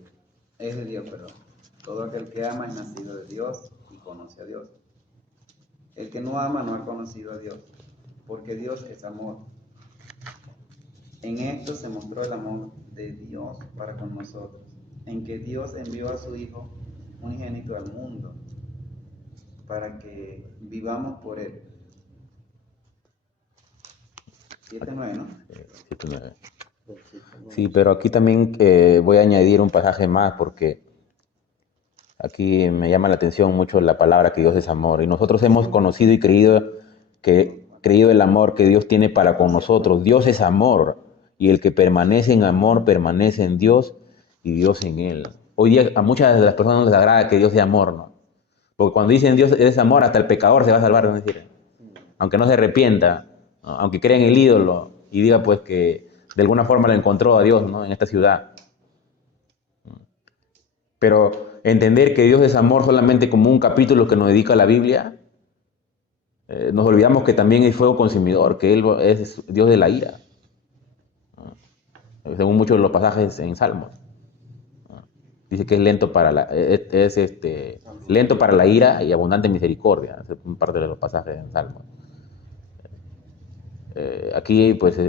es de Dios, perdón. Todo aquel que ama es nacido de Dios y conoce a Dios. El que no ama no ha conocido a Dios, porque Dios es amor. En esto se mostró el amor de Dios para con nosotros, en que Dios envió a su Hijo unigénito al mundo, para que vivamos por Él. 7:9, ¿no? 7-9. Sí, pero aquí también voy a añadir un pasaje más porque aquí me llama la atención mucho la palabra que Dios es amor. Y nosotros hemos conocido y creído el amor que Dios tiene para con nosotros. Dios es amor y el que permanece en amor permanece en Dios y Dios en él. Hoy día a muchas de las personas no les agrada que Dios sea amor, ¿no? Porque cuando dicen Dios es amor, hasta el pecador se va a salvar, ¿no? Es decir, aunque no se arrepienta, ¿no? Aunque crea en el ídolo y diga pues que de alguna forma lo encontró a Dios, ¿no? En esta ciudad. Pero entender que Dios es amor solamente como un capítulo que nos dedica la Biblia, nos olvidamos que también es fuego consumidor, que Él es Dios de la ira, ¿no? Según muchos de los pasajes en Salmos. Dice que es lento para lento para la ira y abundante en misericordia. Es parte de los pasajes en Salmos. Aquí pues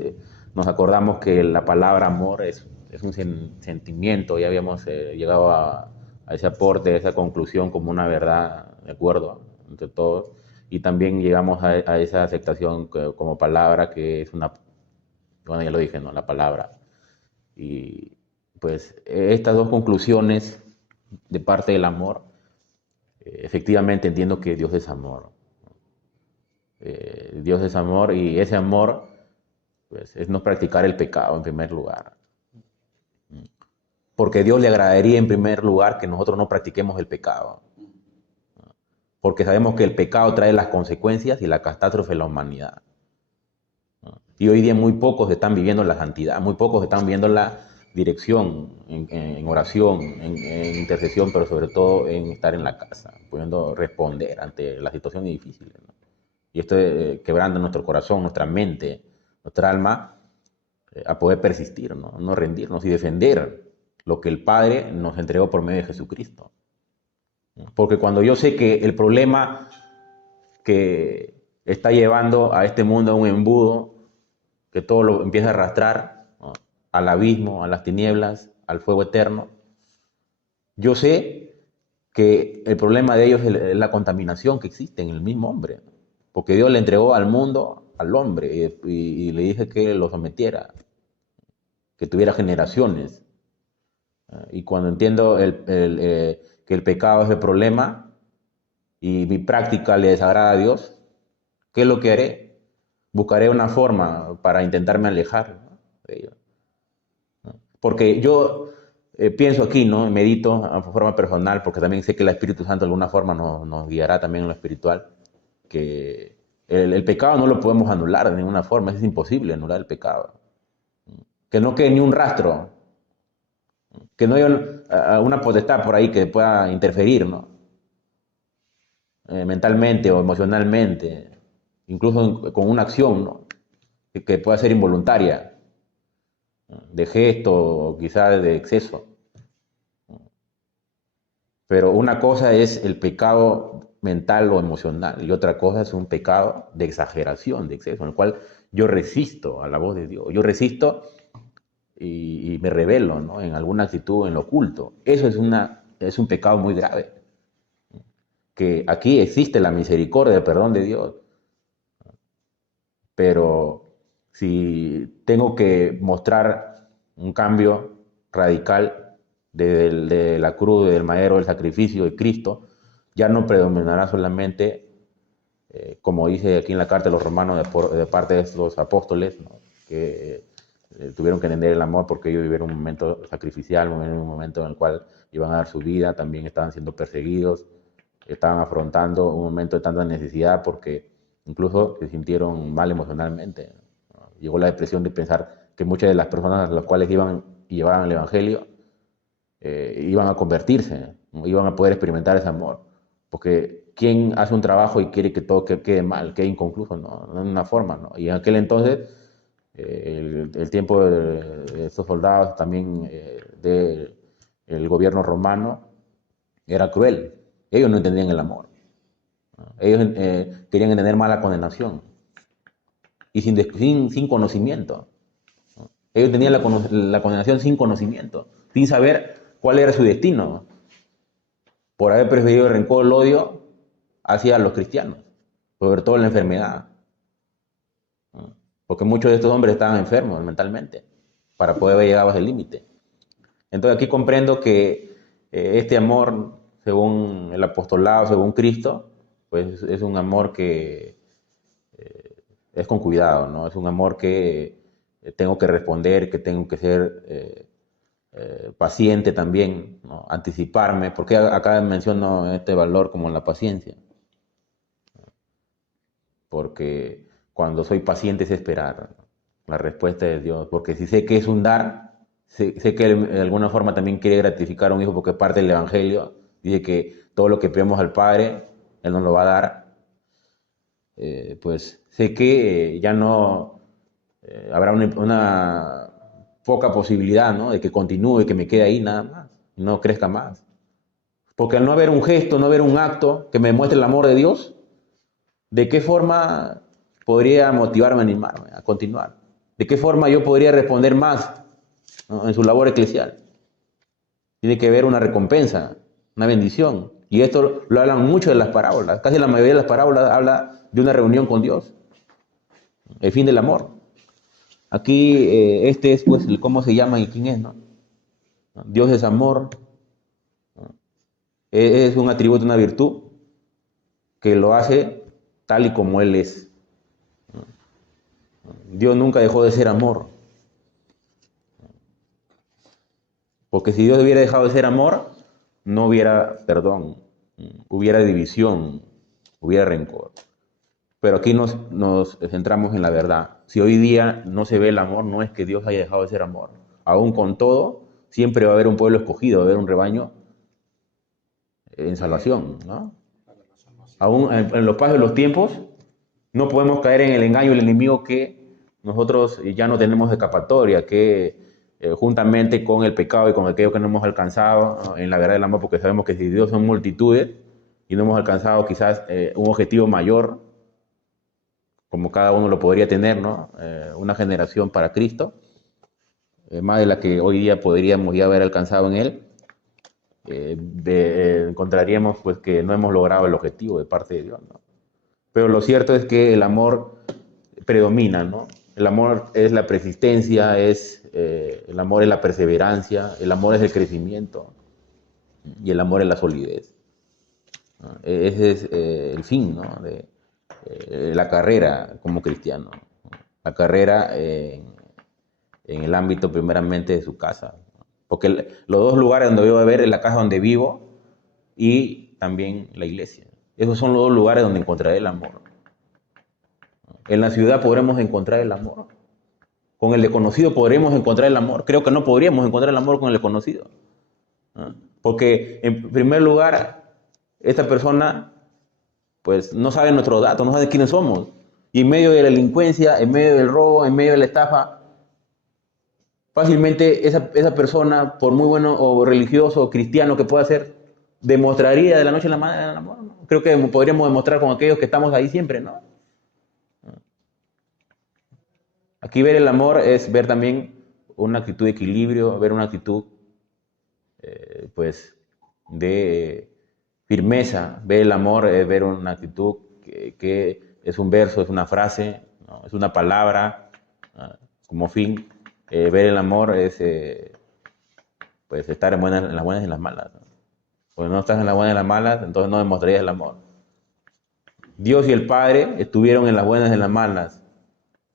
nos acordamos que la palabra amor es un sentimiento. Ya habíamos llegado a ese aporte, a esa conclusión como una verdad, de acuerdo, entre todos. Y también llegamos a esa aceptación como palabra que es una, bueno, ya lo dije, ¿no? La palabra. Y pues estas dos conclusiones de parte del amor, efectivamente entiendo que Dios es amor. Dios es amor y ese amor pues, es no practicar el pecado en primer lugar. Porque Dios le agradaría en primer lugar que nosotros no practiquemos el pecado. Porque sabemos que el pecado trae las consecuencias y la catástrofe en la humanidad. Y hoy día muy pocos están viviendo la santidad, muy pocos están viviendo la dirección en oración, en intercesión, pero sobre todo en estar en la casa, pudiendo responder ante las situaciones difíciles, ¿no? Y esto quebrando nuestro corazón, nuestra mente, nuestra alma, a poder persistir, ¿no? No rendirnos y defender lo que el Padre nos entregó por medio de Jesucristo. Porque cuando yo sé que el problema que está llevando a este mundo a un embudo, que todo lo empieza a arrastrar, ¿no? Al abismo, a las tinieblas, al fuego eterno, yo sé que el problema de ellos es la contaminación que existe en el mismo hombre. Porque Dios le entregó al mundo, al hombre, y le dije que lo sometiera, que tuviera generaciones. Y cuando entiendo que el pecado es el problema y mi práctica le desagrada a Dios, ¿qué es lo que haré? Buscaré una forma para intentarme alejar, ¿no? De ello, ¿no? Porque yo pienso aquí, ¿no? Medito de forma personal, porque también sé que el Espíritu Santo de alguna forma nos guiará también en lo espiritual, que el pecado no lo podemos anular de ninguna forma, es imposible anular el pecado. Que no quede ni un rastro, que no haya una potestad por ahí que pueda interferir, ¿no? Mentalmente o emocionalmente, incluso con una acción, ¿no? Que pueda ser involuntaria, ¿no? De gesto o quizás de exceso. Pero una cosa es el pecado mental o emocional y otra cosa es un pecado de exageración, de exceso, en el cual yo resisto a la voz de Dios. Yo resisto y me rebelo, ¿no? En alguna actitud en lo oculto. Eso es un pecado muy grave. Que aquí existe la misericordia, el perdón de Dios. Pero si tengo que mostrar un cambio radical de la cruz, del madero, del sacrificio de Cristo, ya no predominará solamente, como dice aquí en la carta de los romanos de parte de estos apóstoles, ¿no? Que tuvieron que entender el amor porque ellos vivieron un momento sacrificial, un momento en el cual iban a dar su vida, también estaban siendo perseguidos, estaban afrontando un momento de tanta necesidad porque incluso se sintieron mal emocionalmente. Llegó la depresión de pensar que muchas de las personas a las cuales iban y llevaban el Evangelio iban a convertirse, ¿no? Iban a poder experimentar ese amor. Porque ¿quién hace un trabajo y quiere que todo quede mal, quede inconcluso? No, no es una forma, ¿no? Y en aquel entonces, el tiempo de estos soldados, también del gobierno romano, era cruel. Ellos no entendían el amor, ¿no? Ellos querían entender más la condenación y sin conocimiento, ¿no? Ellos tenían la condenación sin conocimiento, sin saber cuál era su destino, por haber preferido el rencor, el odio hacia los cristianos, sobre todo la enfermedad, ¿no? Porque muchos de estos hombres estaban enfermos mentalmente para poder haber llegado a ese límite. Entonces aquí comprendo que este amor, según el apostolado, según Cristo, pues es un amor que es con cuidado, ¿no? Es un amor que tengo que responder, que tengo que ser paciente también, ¿no? Anticiparme, porque acá menciono este valor como la paciencia, porque cuando soy paciente es esperar la respuesta de Dios, porque si sé que es un dar, sé que Él, de alguna forma también quiere gratificar a un hijo, porque parte del Evangelio dice que todo lo que pedimos al Padre, Él nos lo va a dar. Pues sé que ya no habrá una poca posibilidad, ¿no? De que continúe, que me quede ahí nada más, no crezca más. Porque al no haber un gesto, no haber un acto que me demuestre el amor de Dios, ¿de qué forma podría motivarme, animarme a continuar? ¿De qué forma yo podría responder más, ¿no? En su labor eclesial? Tiene que haber una recompensa, una bendición. Y esto lo hablan mucho de las parábolas. Casi la mayoría de las parábolas habla de una reunión con Dios, el fin del amor. Aquí este es pues el cómo se llama y quién es, ¿no? Dios es amor, ¿no? Es un atributo, una virtud que lo hace tal y como Él es. Dios nunca dejó de ser amor. Porque si Dios hubiera dejado de ser amor, no hubiera perdón, hubiera división, hubiera rencor. Pero aquí nos centramos en la verdad. Si hoy día no se ve el amor, no es que Dios haya dejado de ser amor. Aún con todo, siempre va a haber un pueblo escogido, va a haber un rebaño en salvación, ¿no? Aún en los pasos de los tiempos, no podemos caer en el engaño del enemigo que nosotros ya no tenemos escapatoria, que juntamente con el pecado y con aquello que no hemos alcanzado, ¿no? En la verdad del amor, porque sabemos que si Dios son multitudes y no hemos alcanzado quizás un objetivo mayor, como cada uno lo podría tener, ¿no? Una generación para Cristo, más de la que hoy día podríamos ya haber alcanzado en Él, encontraríamos pues que no hemos logrado el objetivo de parte de Dios, ¿no? Pero lo cierto es que el amor predomina, ¿no? El amor es la persistencia, el amor es la perseverancia, el amor es el crecimiento y el amor es la solidez, ¿no? Ese es el fin, ¿no? De la carrera como cristiano, ¿no? La carrera en el ámbito primeramente de su casa, ¿no? Porque los dos lugares donde voy a ver es la casa donde vivo y también la iglesia. Esos son los dos lugares donde encontraré el amor. En la ciudad podremos encontrar el amor. Con el desconocido podremos encontrar el amor. Creo que no podríamos encontrar el amor con el desconocido, ¿no? Porque en primer lugar, esta persona pues no sabe nuestros datos, no sabe quiénes somos. Y en medio de la delincuencia, en medio del robo, en medio de la estafa, fácilmente esa persona, por muy bueno o religioso o cristiano que pueda ser, demostraría de la noche a la mañana el amor, ¿no? Creo que podríamos demostrar con aquellos que estamos ahí siempre, ¿no? Aquí ver el amor es ver también una actitud de equilibrio, ver una actitud pues de firmeza. Ver el amor es ver una actitud que es un verso, es una frase, ¿no? Es una palabra, ¿no? Como fin. Ver el amor es pues estar en las buenas y en las malas, ¿no? Porque no estás en las buenas y en las malas, entonces no demostrarías el amor. Dios y el Padre estuvieron en las buenas y en las malas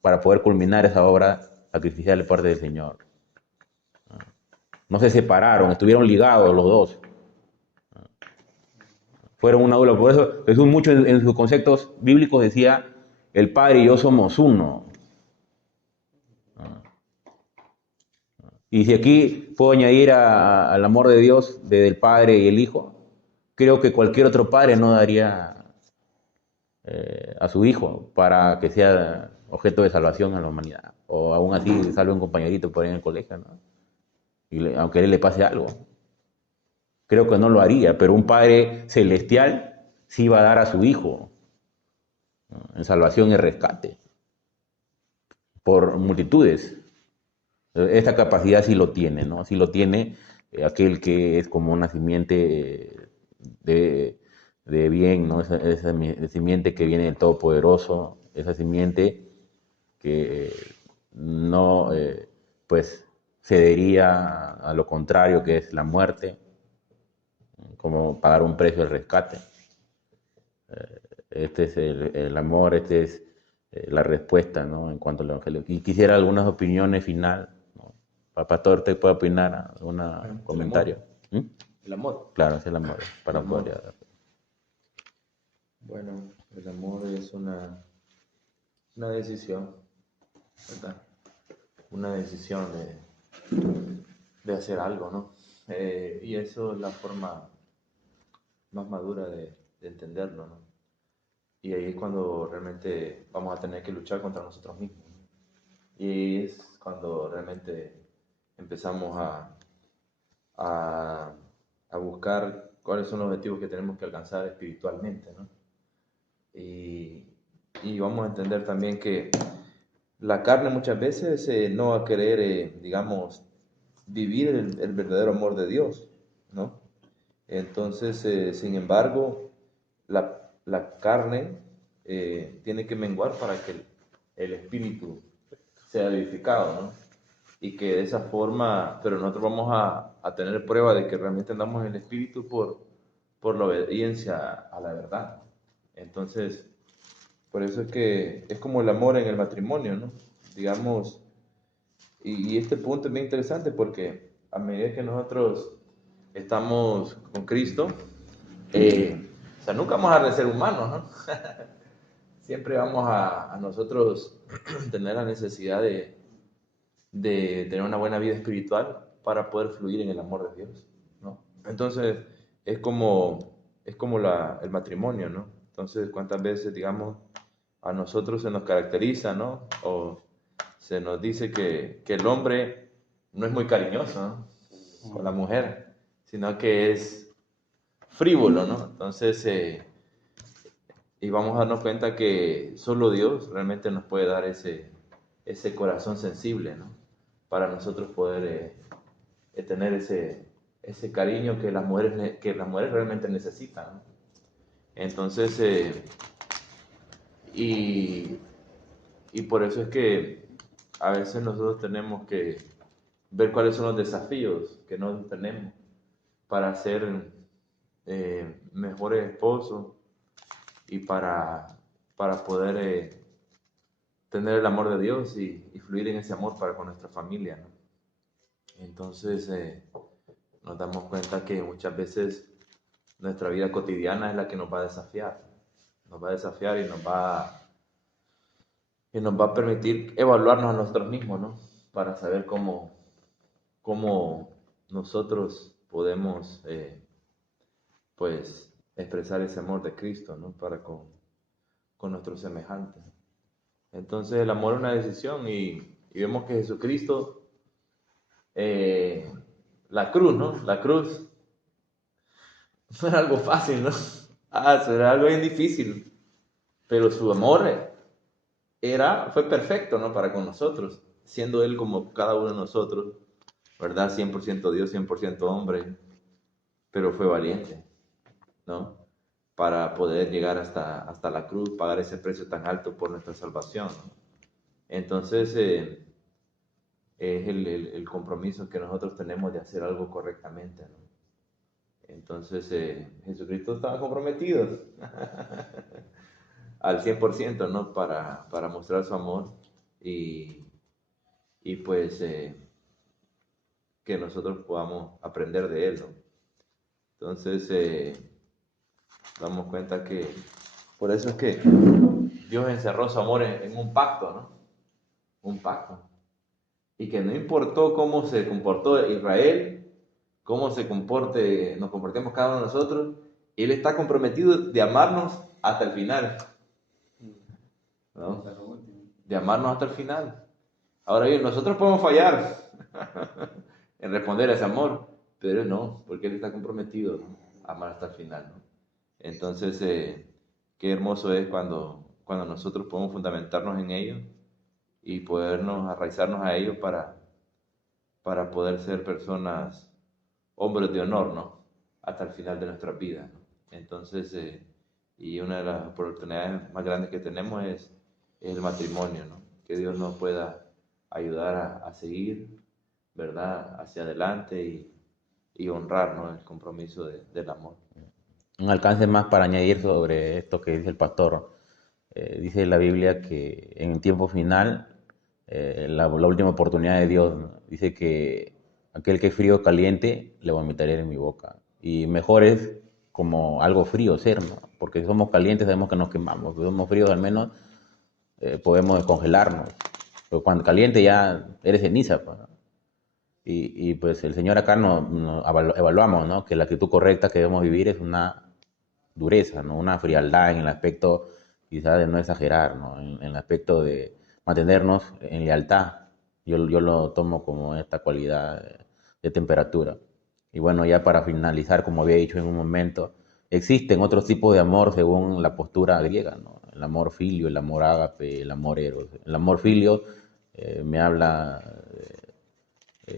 para poder culminar esa obra sacrificial de parte del Señor. No se separaron, estuvieron ligados los dos. Fueron una dupla. Por eso Jesús mucho en sus conceptos bíblicos decía, el Padre y yo somos uno. Y si aquí puedo añadir al amor de Dios del Padre y el Hijo, creo que cualquier otro padre no daría a su hijo para que sea objeto de salvación a la humanidad. O aún así salve un compañerito por ahí en el colegio, ¿no? Aunque a él le pase algo. Creo que no lo haría, pero un padre celestial sí va a dar a su hijo, ¿no?, en salvación y rescate por multitudes. Esta capacidad sí lo tiene, ¿no? Sí lo tiene aquel que es como una simiente de bien, ¿no? Esa simiente que viene del Todopoderoso, esa simiente que no, pues, cedería a lo contrario, que es la muerte, como pagar un precio de rescate. Este es el amor, este es la respuesta, ¿no?, en cuanto al Evangelio. Y quisiera algunas opiniones final, ¿no? Pastor, ¿usted puede opinar? ¿Un comentario? ¿Mm? El amor. Claro, es el amor, para El amor. poder... Bueno, el amor es una decisión, ¿verdad? Una decisión de hacer algo, ¿no? Y eso es la forma más madura de entenderlo, ¿no? Y ahí es cuando realmente vamos a tener que luchar contra nosotros mismos, ¿no? Y ahí es cuando realmente empezamos a buscar cuáles son los objetivos que tenemos que alcanzar espiritualmente, ¿no? Y vamos a entender también que la carne muchas veces no va a querer, digamos, vivir el verdadero amor de Dios, ¿no? Entonces, sin embargo, la carne tiene que menguar para que el espíritu sea edificado, ¿no? Y que de esa forma, pero nosotros vamos a tener prueba de que realmente andamos en el espíritu por la obediencia a la verdad. Entonces, por eso es que es como el amor en el matrimonio, ¿no? Digamos, y este punto es bien interesante porque a medida que nosotros estamos con Cristo, o sea, nunca vamos a dejar de ser humanos, ¿no? Siempre vamos a nosotros tener la necesidad de tener una buena vida espiritual para poder fluir en el amor de Dios, ¿no? Entonces, es como el matrimonio, ¿no? Entonces, ¿cuántas veces, digamos, a nosotros se nos caracteriza, ¿no? O se nos dice que el hombre no es muy cariñoso, ¿no?, con la mujer, sino que es frívolo, ¿no? Entonces, y vamos a darnos cuenta que solo Dios realmente nos puede dar ese corazón sensible, ¿no?, para nosotros poder tener ese cariño que las mujeres realmente necesitan, ¿no? Entonces, y por eso es que a veces nosotros tenemos que ver cuáles son los desafíos que nosotros tenemos para ser mejores esposos y para poder tener el amor de Dios y fluir en ese amor para con nuestra familia, ¿no? Entonces nos damos cuenta que muchas veces nuestra vida cotidiana es la que nos va a desafiar y nos va a permitir evaluarnos a nosotros mismos, ¿no?, para saber cómo nosotros podemos pues expresar ese amor de Cristo, ¿no?, para con nuestros semejantes. Entonces el amor es una decisión y vemos que Jesucristo, la cruz, ¿no? La cruz no era algo fácil, ¿no? Eso era algo bien difícil, pero su amor fue perfecto, ¿no?, para con nosotros, siendo Él como cada uno de nosotros, ¿verdad? 100% Dios, 100% hombre, pero fue valiente, ¿no?, para poder llegar hasta la cruz, pagar ese precio tan alto por nuestra salvación, ¿no? Entonces, es el compromiso que nosotros tenemos de hacer algo correctamente, ¿no? Entonces, Jesucristo estaba comprometido al 100%, ¿no?, para mostrar su amor y y pues que nosotros podamos aprender de Él, ¿no? Entonces, damos cuenta que por eso es que Dios encerró su amor en un pacto, ¿no? Un pacto. Y que no importó cómo se comportó Israel, cómo nos comportemos cada uno de nosotros, Él está comprometido de amarnos hasta el final, ¿no? Hasta lo último. De amarnos hasta el final. Ahora bien, nosotros podemos fallar en responder a ese amor, pero Él no, porque Él está comprometido, ¿no? A amar hasta el final, ¿no? Entonces, qué hermoso es cuando nosotros podemos fundamentarnos en ello y podernos arraizarnos a ello para poder ser personas, hombres de honor, ¿no? Hasta el final de nuestra vida, ¿no? Entonces, y una de las oportunidades más grandes que tenemos es el matrimonio, ¿no? Que Dios nos pueda ayudar a seguir, ¿verdad? Hacia adelante y honrar, ¿no? El compromiso del amor. Un alcance más para añadir sobre esto que dice el pastor. Dice la Biblia que en el tiempo final, la última oportunidad de Dios, ¿no? Dice que aquel que es frío o caliente, le vomitaré en mi boca. Y mejor es como algo frío ser, ¿no? Porque si somos calientes sabemos que nos quemamos. Si somos fríos al menos podemos descongelarnos. Pero cuando caliente ya eres ceniza, pues, ¿no? Y pues el Señor acá nos evaluamos, ¿no? Que la actitud correcta que debemos vivir es una dureza, ¿no? Una frialdad en el aspecto quizás de no exagerar, ¿no? En el aspecto de mantenernos en lealtad. Yo lo tomo como esta cualidad de temperatura. Y bueno, ya para finalizar, como había dicho en un momento, existen otros tipos de amor según la postura griega, ¿no? El amor filio, el amor ágape, el amor eros. El amor filio me habla,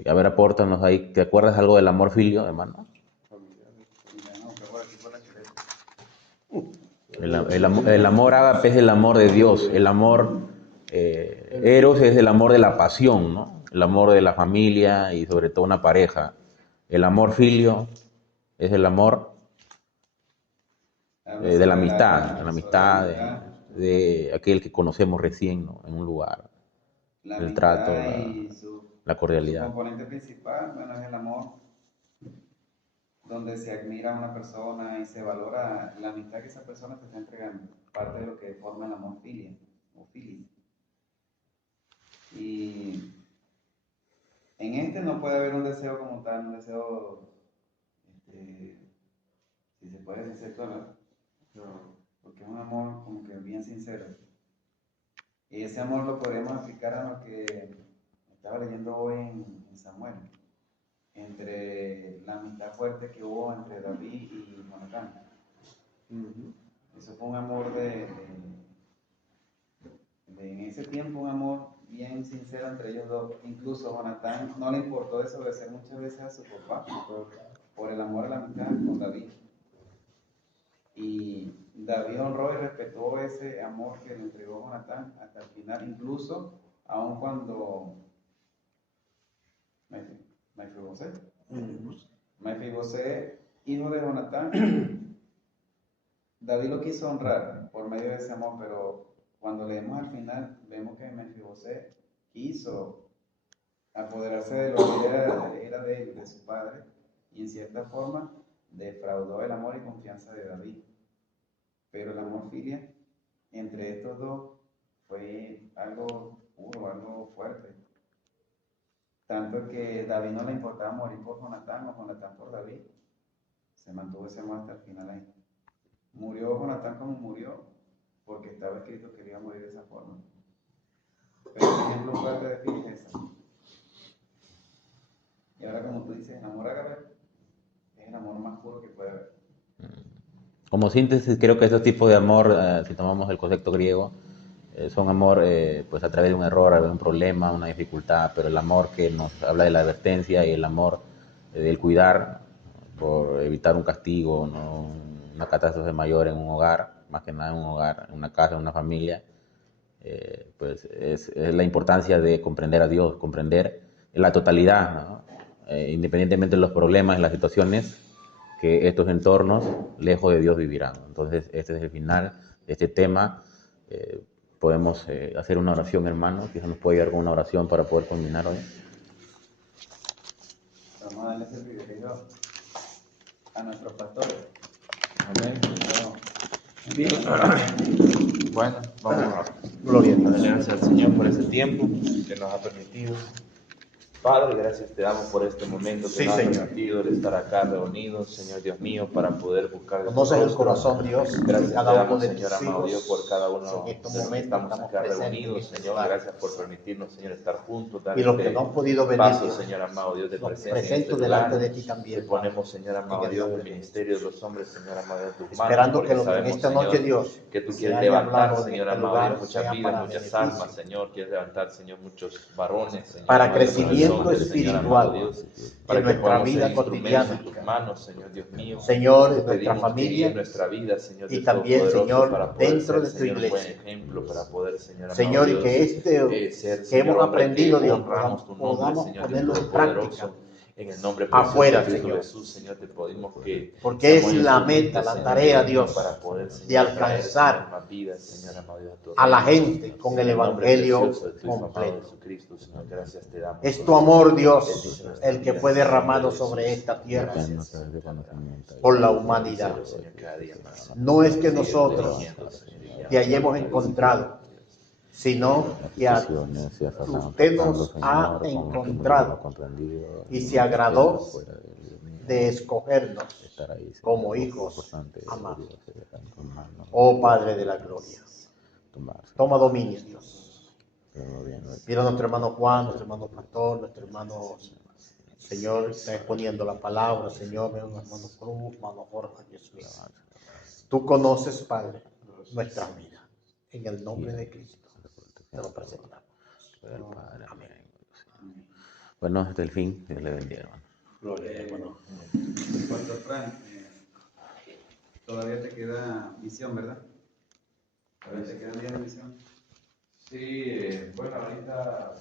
a ver, apórtanos ahí, ¿te acuerdas algo del amor filio, hermano? Ya no, que por aquí por la chuleta. El amor ágape es el amor de Dios, el amor eros es el amor de la pasión, ¿no? El amor de la familia y sobre todo una pareja. El amor filio es el amor Habla de la sobre amistad, sobre la amistad amistad, de aquel que conocemos recién, ¿no? En un lugar, la el trato, amistad y la su cordialidad. componente principal, bueno, es el amor, donde se admira a una persona y se valora la amistad que esa persona te está entregando, parte de lo que forma el amor filia o filis. Y en este no puede haber un deseo como tal, un deseo, si se puede decir sexual, ¿no? Porque es un amor como que bien sincero. Y ese amor lo podemos aplicar a lo que estaba leyendo hoy en Samuel, entre la amistad fuerte que hubo entre David y Jonatán. Eso fue un amor en ese tiempo, un amor bien sincero entre ellos dos. Incluso a Jonatán no le importó desobedecer muchas veces a su papá por el amor a la amistad con David. Y David honró y respetó ese amor que le entregó Jonatán hasta el final, incluso aun cuando Mefiboset, hijo de Jonatán, David lo quiso honrar por medio de ese amor, pero cuando leemos al final, vemos que Mefiboset quiso apoderarse de lo que era de él, de su padre, y en cierta forma defraudó el amor y confianza de David. Pero el amor filia entre estos dos fue algo puro, algo fuerte. Tanto que David no le importaba morir por Jonatán o Jonatán por David. Se mantuvo ese amor hasta el final ahí. Murió Jonatán como murió, porque estaba escrito que iba a morir de esa forma. Pero el ejemplo fuerte de filia es ese. Y ahora, como tú dices, el amor ágape es el amor más puro que puede haber. Como síntesis, creo que esos tipos de amor, si tomamos el concepto griego, son amor pues a través de un error, de un problema, una dificultad, pero el amor que nos habla de la advertencia y el amor del cuidar por evitar un castigo, ¿no? Una catástrofe mayor en un hogar, más que nada en un hogar, en una casa, en una familia, pues es la importancia de comprender a Dios, comprender la totalidad, ¿no? Independientemente de los problemas, las situaciones, que estos entornos lejos de Dios vivirán. Entonces, este es el final de este tema. podemos hacer una oración, hermano. Quizás nos puede ayudar con una oración para poder culminar hoy. Vamos a darle ese privilegio a nuestros pastores. Amén. Bueno, Bueno, vamos a Gloria a Dios. darle gracias al Señor por ese tiempo que nos ha permitido. Padre, gracias te damos por este momento que Sí, nos ha Señor. permitido el estar acá reunidos, Señor Dios mío, para poder buscar de tu Conoces el rostro. corazón, Dios, Gracias de te cada uno damos, de Señor tus amado hijos. Dios, por cada uno En estos de los que momentos estamos estamos acá presentes reunidos, en este Señor. lugar. Gracias por permitirnos, Señor, estar juntos. Y los que no han podido venir, paso, Dios, Señor amado Dios, de los presencia en presento este delante lugar. de ti también, Te ponemos, Señor amado en el Dios, nombre el de ministerio de los hombres, Señor amado Dios, en tus manos, Esperando porque que en sabemos, esta Señor, noche, Dios, que tú se quieres haya levantar, hablado en Señor este amado lugar, Dios, muchas sea vidas, para muchas beneficio, almas, Señor. Quieres levantar, Señor, muchos varones, Señor. para amado Dios, muchos crecimiento hombres, Señor espiritual amado Dios, en para que nuestra podamos vida ser instrumentos cotidiana. en tus manos, Señor Dios mío. Señor, Te en nuestra pedimos que familia guíes nuestra vida, Señor y Dios también, Todopoderoso, Señor, para poder dentro ser, de tu Señor, un buen iglesia. ejemplo, para poder, Señor amado Señor, y Dios, que ser, que Señor, hemos hombre, aprendido, que Dios, honramos tu nombre, podamos Señor Dios ponerlo en Todopoderoso. práctica En el nombre precioso afuera, de Cristo Señor. Jesús, Señor, te pedimos que Porque es seamos la meta, instrumentes, la Señor tarea, mío, Dios, para poder, de Señor, traer, alcanzar Señor, más vidas, Señor amado Dios, tu a la reino. gente con En el nombre evangelio precioso de tu Hijo amado completo. Jesucristo, Señor, gracias te damos. Es por tu eso. amor, Dios, Bendice nuestra el que vida, fue en el nombre derramado de sobre Jesús. esta tierra Gracias. por la humanidad. Bendícelo, Señor, cada día más, Señor. No es que Sigue nosotros dirigiendo, Señor, y guiando. te hayamos encontrado, sino que usted nos ha encontrado y se agradó de escogernos como hijos amados. Oh Padre de la gloria, toma dominio, Dios. Mira a nuestro hermano Juan, nuestro hermano Pastor, nuestro hermano, Señor, está exponiendo la palabra, Señor, mira a nuestro hermano Cruz, hermano Jorge, Dios mío. Tú conoces, Padre, nuestra vida. En el nombre de Cristo te lo presentamos. Amén. Bueno, hasta el fin. Dios le bendiga, hermano. Pastor Frank, todavía te queda misión, ¿verdad? Todavía te quedan días de misión. Sí, bueno, ahorita